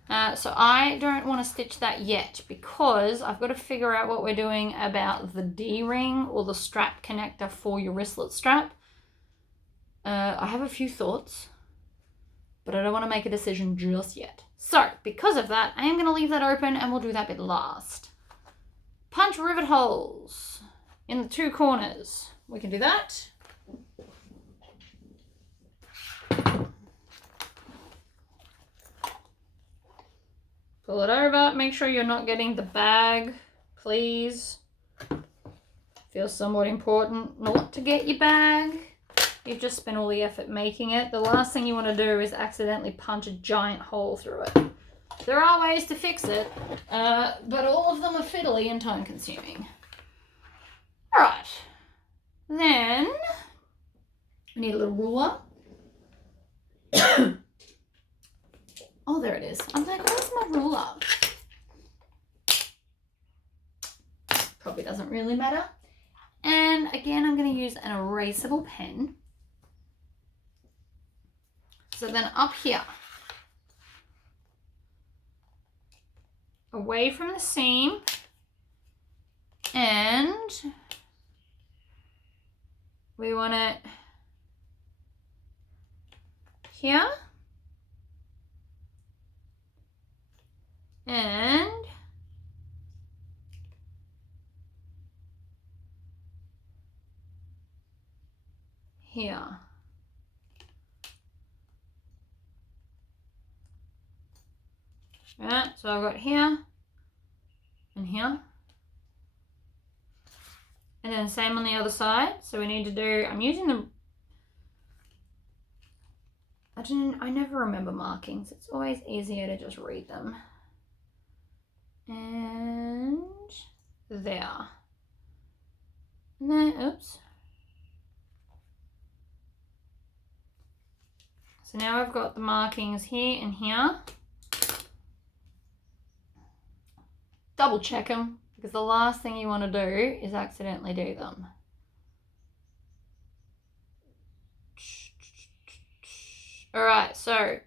So I don't want to stitch that yet because I've got to figure out what we're doing about the D-ring or the strap connector for your wristlet strap. I have a few thoughts, but I don't want to make a decision just yet. So because of that, I am going to leave that open and we'll do that bit last. Punch rivet holes in the 2 corners. We can do that. Pull it over. Make sure you're not getting the bag, please. Feels somewhat important not to get your bag. You've just spent all the effort making it. The last thing you want to do is accidentally punch a giant hole through it. There are ways to fix it, but all of them are fiddly and time consuming. All right. Then I need a little ruler. Oh, there it is. I'm like, where's my ruler? Probably doesn't really matter. And again, I'm going to use an erasable pen. So then up here, away from the seam, and we want it here. And here. Right, so I've got here and here. And then same on the other side. So we need to do, I'm using the, I never remember markings. It's always easier to just read them. And there. And then, oops. So now I've got the markings here and here. Double check them, because the last thing you want to do is accidentally do them. All right, so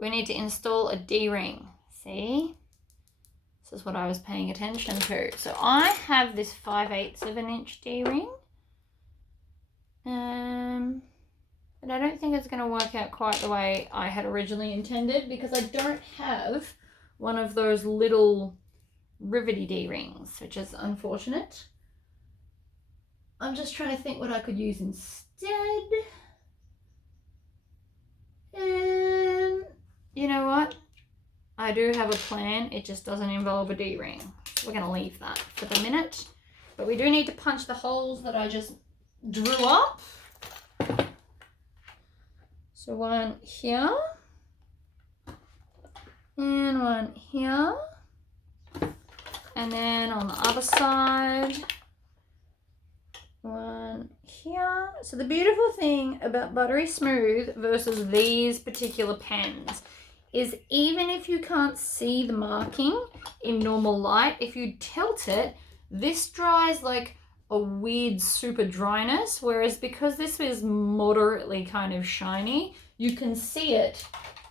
we need to install a D-ring. See? This is what I was paying attention to. So I have this 5/8 of an inch D-ring. But I don't think it's going to work out quite the way I had originally intended because I don't have one of those little rivety D-rings, which is unfortunate. I'm just trying to think what I could use instead. And you know what? I do have a plan. It just doesn't involve a D-ring. We're going to leave that for the minute. But we do need to punch the holes that I just drew up. So one here. And one here. And then on the other side, one here. So the beautiful thing about Buttery Smooth versus these particular pens is even if you can't see the marking in normal light, if you tilt it, this dries like a weird super dryness, whereas because this is moderately kind of shiny, you can see it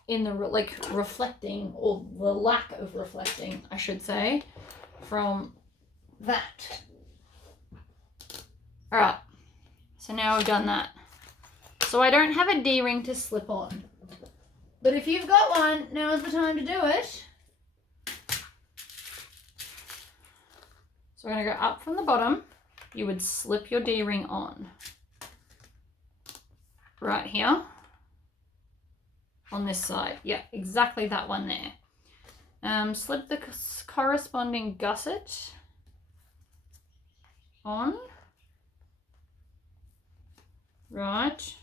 in the reflecting, or the lack of reflecting, I should say, from that. All right, so now I've done that. So I don't have a D-ring to slip on, but if you've got one, now's the time to do it. So we're going to go up from the bottom. You would slip your D-ring on right here on this side. Yeah, exactly that one there. Slip the corresponding gusset on. Right.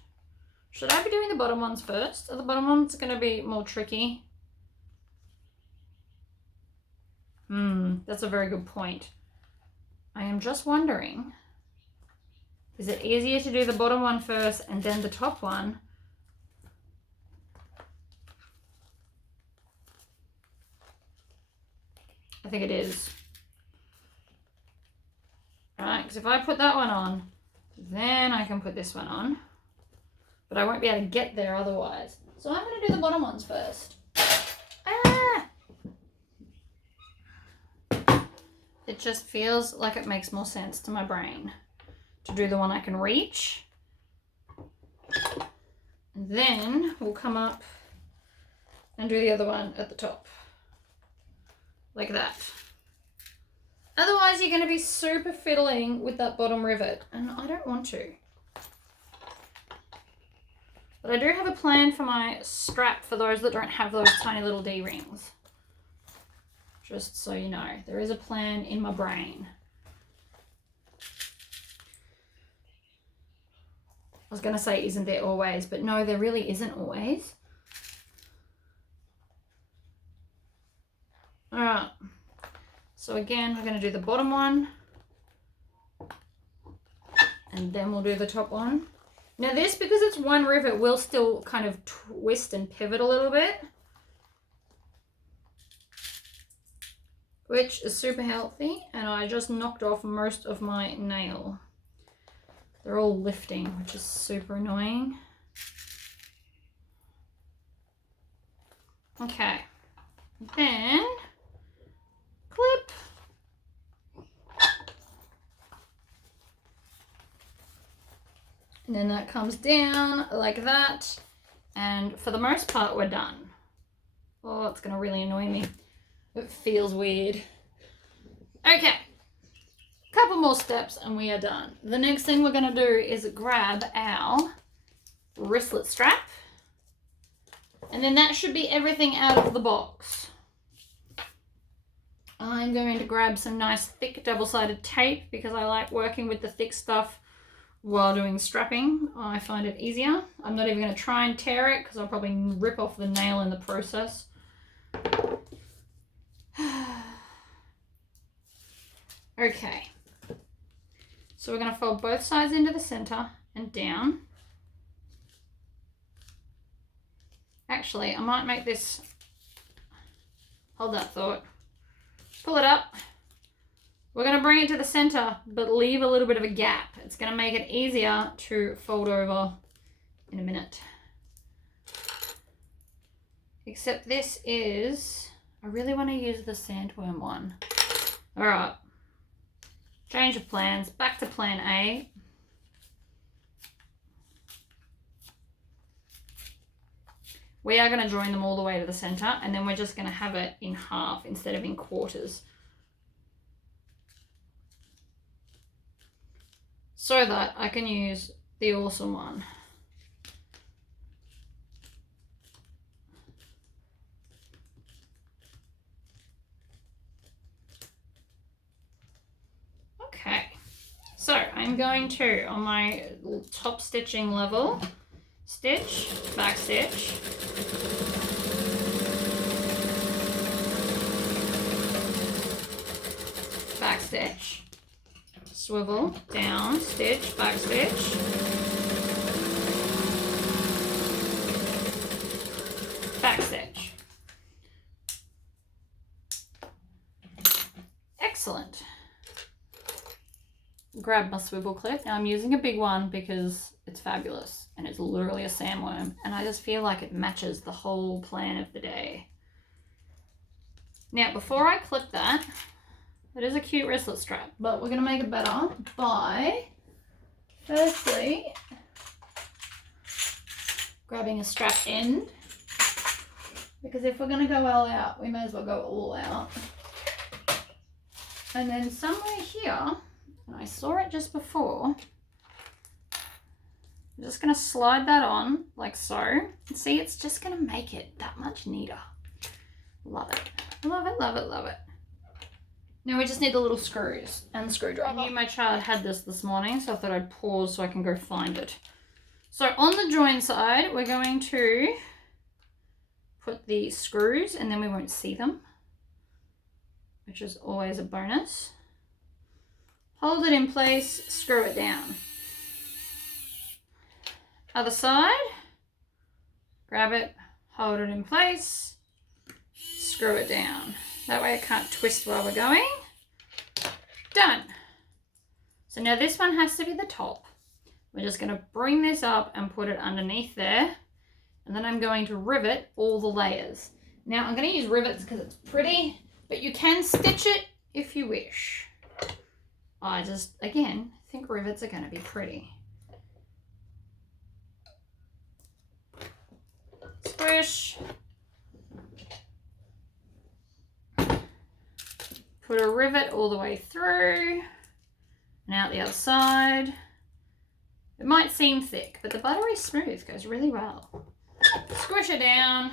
Should I be doing the bottom ones first? Are the bottom ones going to be more tricky? That's a very good point. I am just wondering, is it easier to do the bottom one first and then the top one? I think it is. Right, because if I put that one on, then I can put this one on. But I won't be able to get there otherwise. So I'm going to do the bottom ones first. Ah! It just feels like it makes more sense to my brain to do the one I can reach. And then we'll come up and do the other one at the top. Like that. Otherwise, you're going to be super fiddling with that bottom rivet, and I don't want to. But I do have a plan for my strap for those that don't have those tiny little D-rings. Just so you know, there is a plan in my brain. I was going to say, isn't there always? But no, there really isn't always. Alright. So again, we're going to do the bottom one. And then we'll do the top one. Now this, because it's one rivet, will still kind of twist and pivot a little bit. Which is super healthy. And I just knocked off most of my nail. They're all lifting, which is super annoying. Okay. Then, clip. And then that comes down like that. And for the most part, we're done. Oh, it's going to really annoy me. It feels weird. Okay. Couple more steps and we are done. The next thing we're going to do is grab our wristlet strap. And then that should be everything out of the box. I'm going to grab some nice thick double-sided tape because I like working with the thick stuff while doing strapping. I find it easier. I'm not even going to try and tear it because I'll probably rip off the nail in the process. Okay. So we're going to fold both sides into the center and down. Actually, I might make this, hold that thought, pull it up. We're going to bring it to the center, but leave a little bit of a gap. It's going to make it easier to fold over in a minute. Except this is, I really want to use the sandworm one. All right. Change of plans, back to plan A. We are going to join them all the way to the center, and then we're just going to have it in half instead of in quarters. So that I can use the awesome one. Okay, so I'm going to, on my top stitching level, stitch, back stitch, back stitch, swivel, down, stitch, back stitch, back stitch. Excellent. Grab my swivel clip. Now I'm using a big one because it's fabulous and it's literally a sandworm, and I just feel like it matches the whole plan of the day. Now before I clip that, it is a cute wristlet strap, but we're going to make it better by firstly grabbing a strap end, because if we're going to go all out, we may as well go all out. And then somewhere here, and I saw it just before, I'm just going to slide that on like so. And see, it's just going to make it that much neater. Love it. Love it, love it, love it. Now we just need the little screws and the screwdriver. I knew my child had this morning, so I thought I'd pause so I can go find it. So on the join side, we're going to put the screws, and then we won't see them, which is always a bonus. Hold it in place, screw it down. Other side, grab it, hold it in place, screw it down. That way I can't twist while we're going. Done. So now this one has to be the top. We're just going to bring this up and put it underneath there. And then I'm going to rivet all the layers. Now I'm going to use rivets because it's pretty, but you can stitch it if you wish. I just, again, think rivets are going to be pretty. Squish. Put a rivet all the way through and out the other side. It might seem thick, but the buttery smooth goes really well. Squish it down.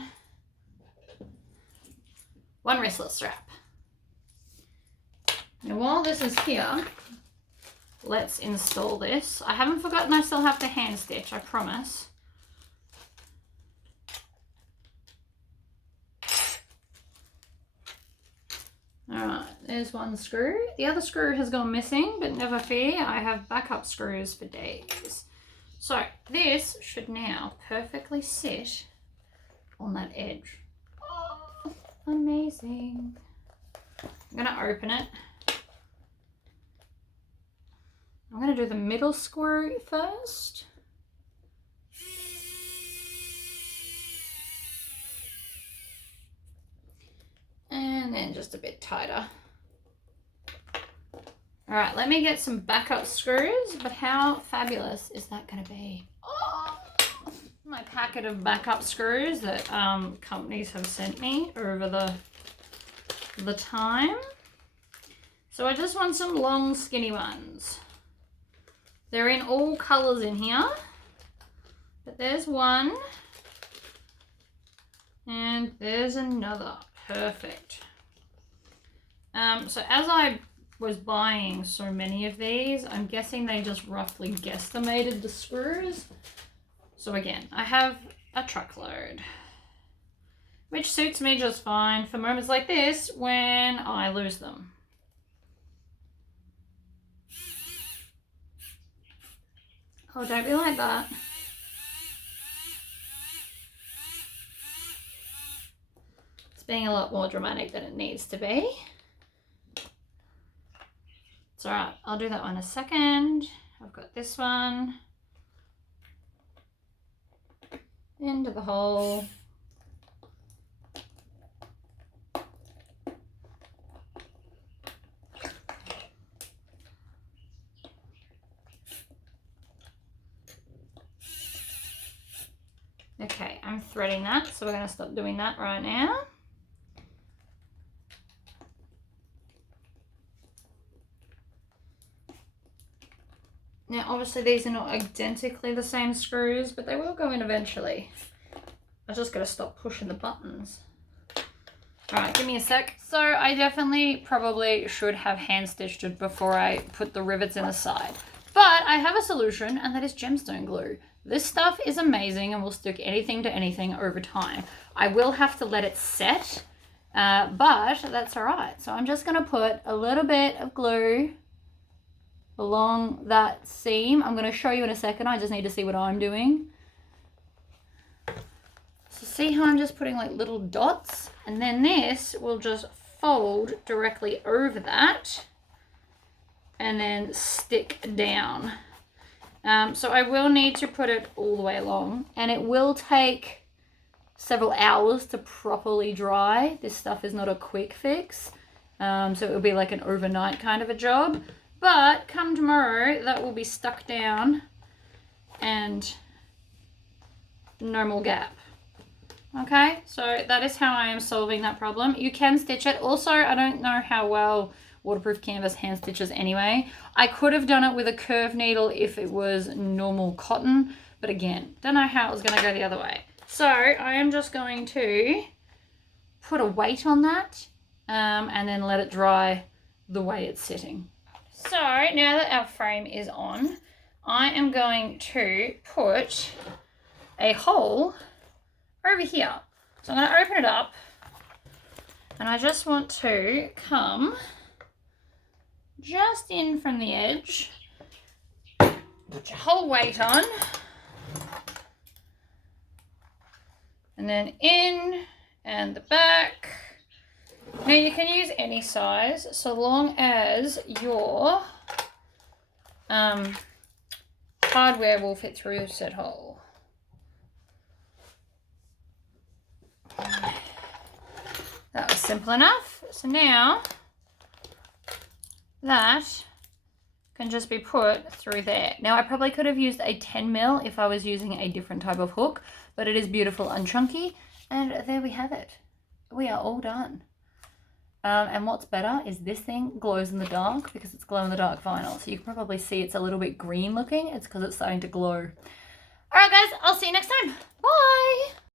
One wristlet strap. Now while this is here, let's install this. I haven't forgotten I still have to hand stitch, I promise. Alright, there's one screw. The other screw has gone missing, but never fear, I have backup screws for days. So this should now perfectly sit on that edge. Oh, amazing. I'm going to open it. I'm going to do the middle screw first. And then just a bit tighter. All right, let me get some backup screws, but how fabulous is that going to be? Oh, my packet of backup screws that companies have sent me over the time. So I just want some long, skinny ones. They're in all colors in here, but there's one, and there's another. Perfect. So as I was buying so many of these, I'm guessing they just roughly guesstimated the screws. So again, I have a truckload, which suits me just fine for moments like this when I lose them. Oh, don't be like that. Being a lot more dramatic than it needs to be. It's all right, I'll do that one in a second. I've got this one into the hole. Okay, I'm threading that, so we're going to stop doing that right now. Now, obviously these are not identically the same screws, but they will go in eventually. I just got to stop pushing the buttons. All right, give me a sec. So I definitely probably should have hand stitched it before I put the rivets in the side. But I have a solution, and that is gemstone glue. This stuff is amazing and will stick anything to anything over time. I will have to let it set, but that's all right. So I'm just going to put a little bit of glue along that seam. I'm going to show you in a second. I just need to see what I'm doing. So see how I'm just putting like little dots, and then this will just fold directly over that and then stick down. So I will need to put it all the way along, and it will take several hours to properly dry. This stuff is not a quick fix, so it will be like an overnight kind of a job. But come tomorrow, that will be stuck down and no more gap. Okay, so that is how I am solving that problem. You can stitch it. Also, I don't know how well waterproof canvas hand stitches anyway. I could have done it with a curve needle if it was normal cotton, but again, don't know how it was going to go the other way. So I am just going to put a weight on that and then let it dry the way it's sitting. So now that our frame is on, I am going to put a hole over here. So I'm going to open it up, and I just want to come just in from the edge, put your whole weight on, and then in and the back. Now you can use any size so long as your hardware will fit through said hole. That was simple enough. So now that can just be put through there. Now I probably could have used a 10mm if I was using a different type of hook, but it is beautiful and chunky. And there we have it. We are all done. And what's better is this thing glows in the dark because it's glow in the dark vinyl. So you can probably see it's a little bit green looking. It's because it's starting to glow. All right, guys, I'll see you next time. Bye.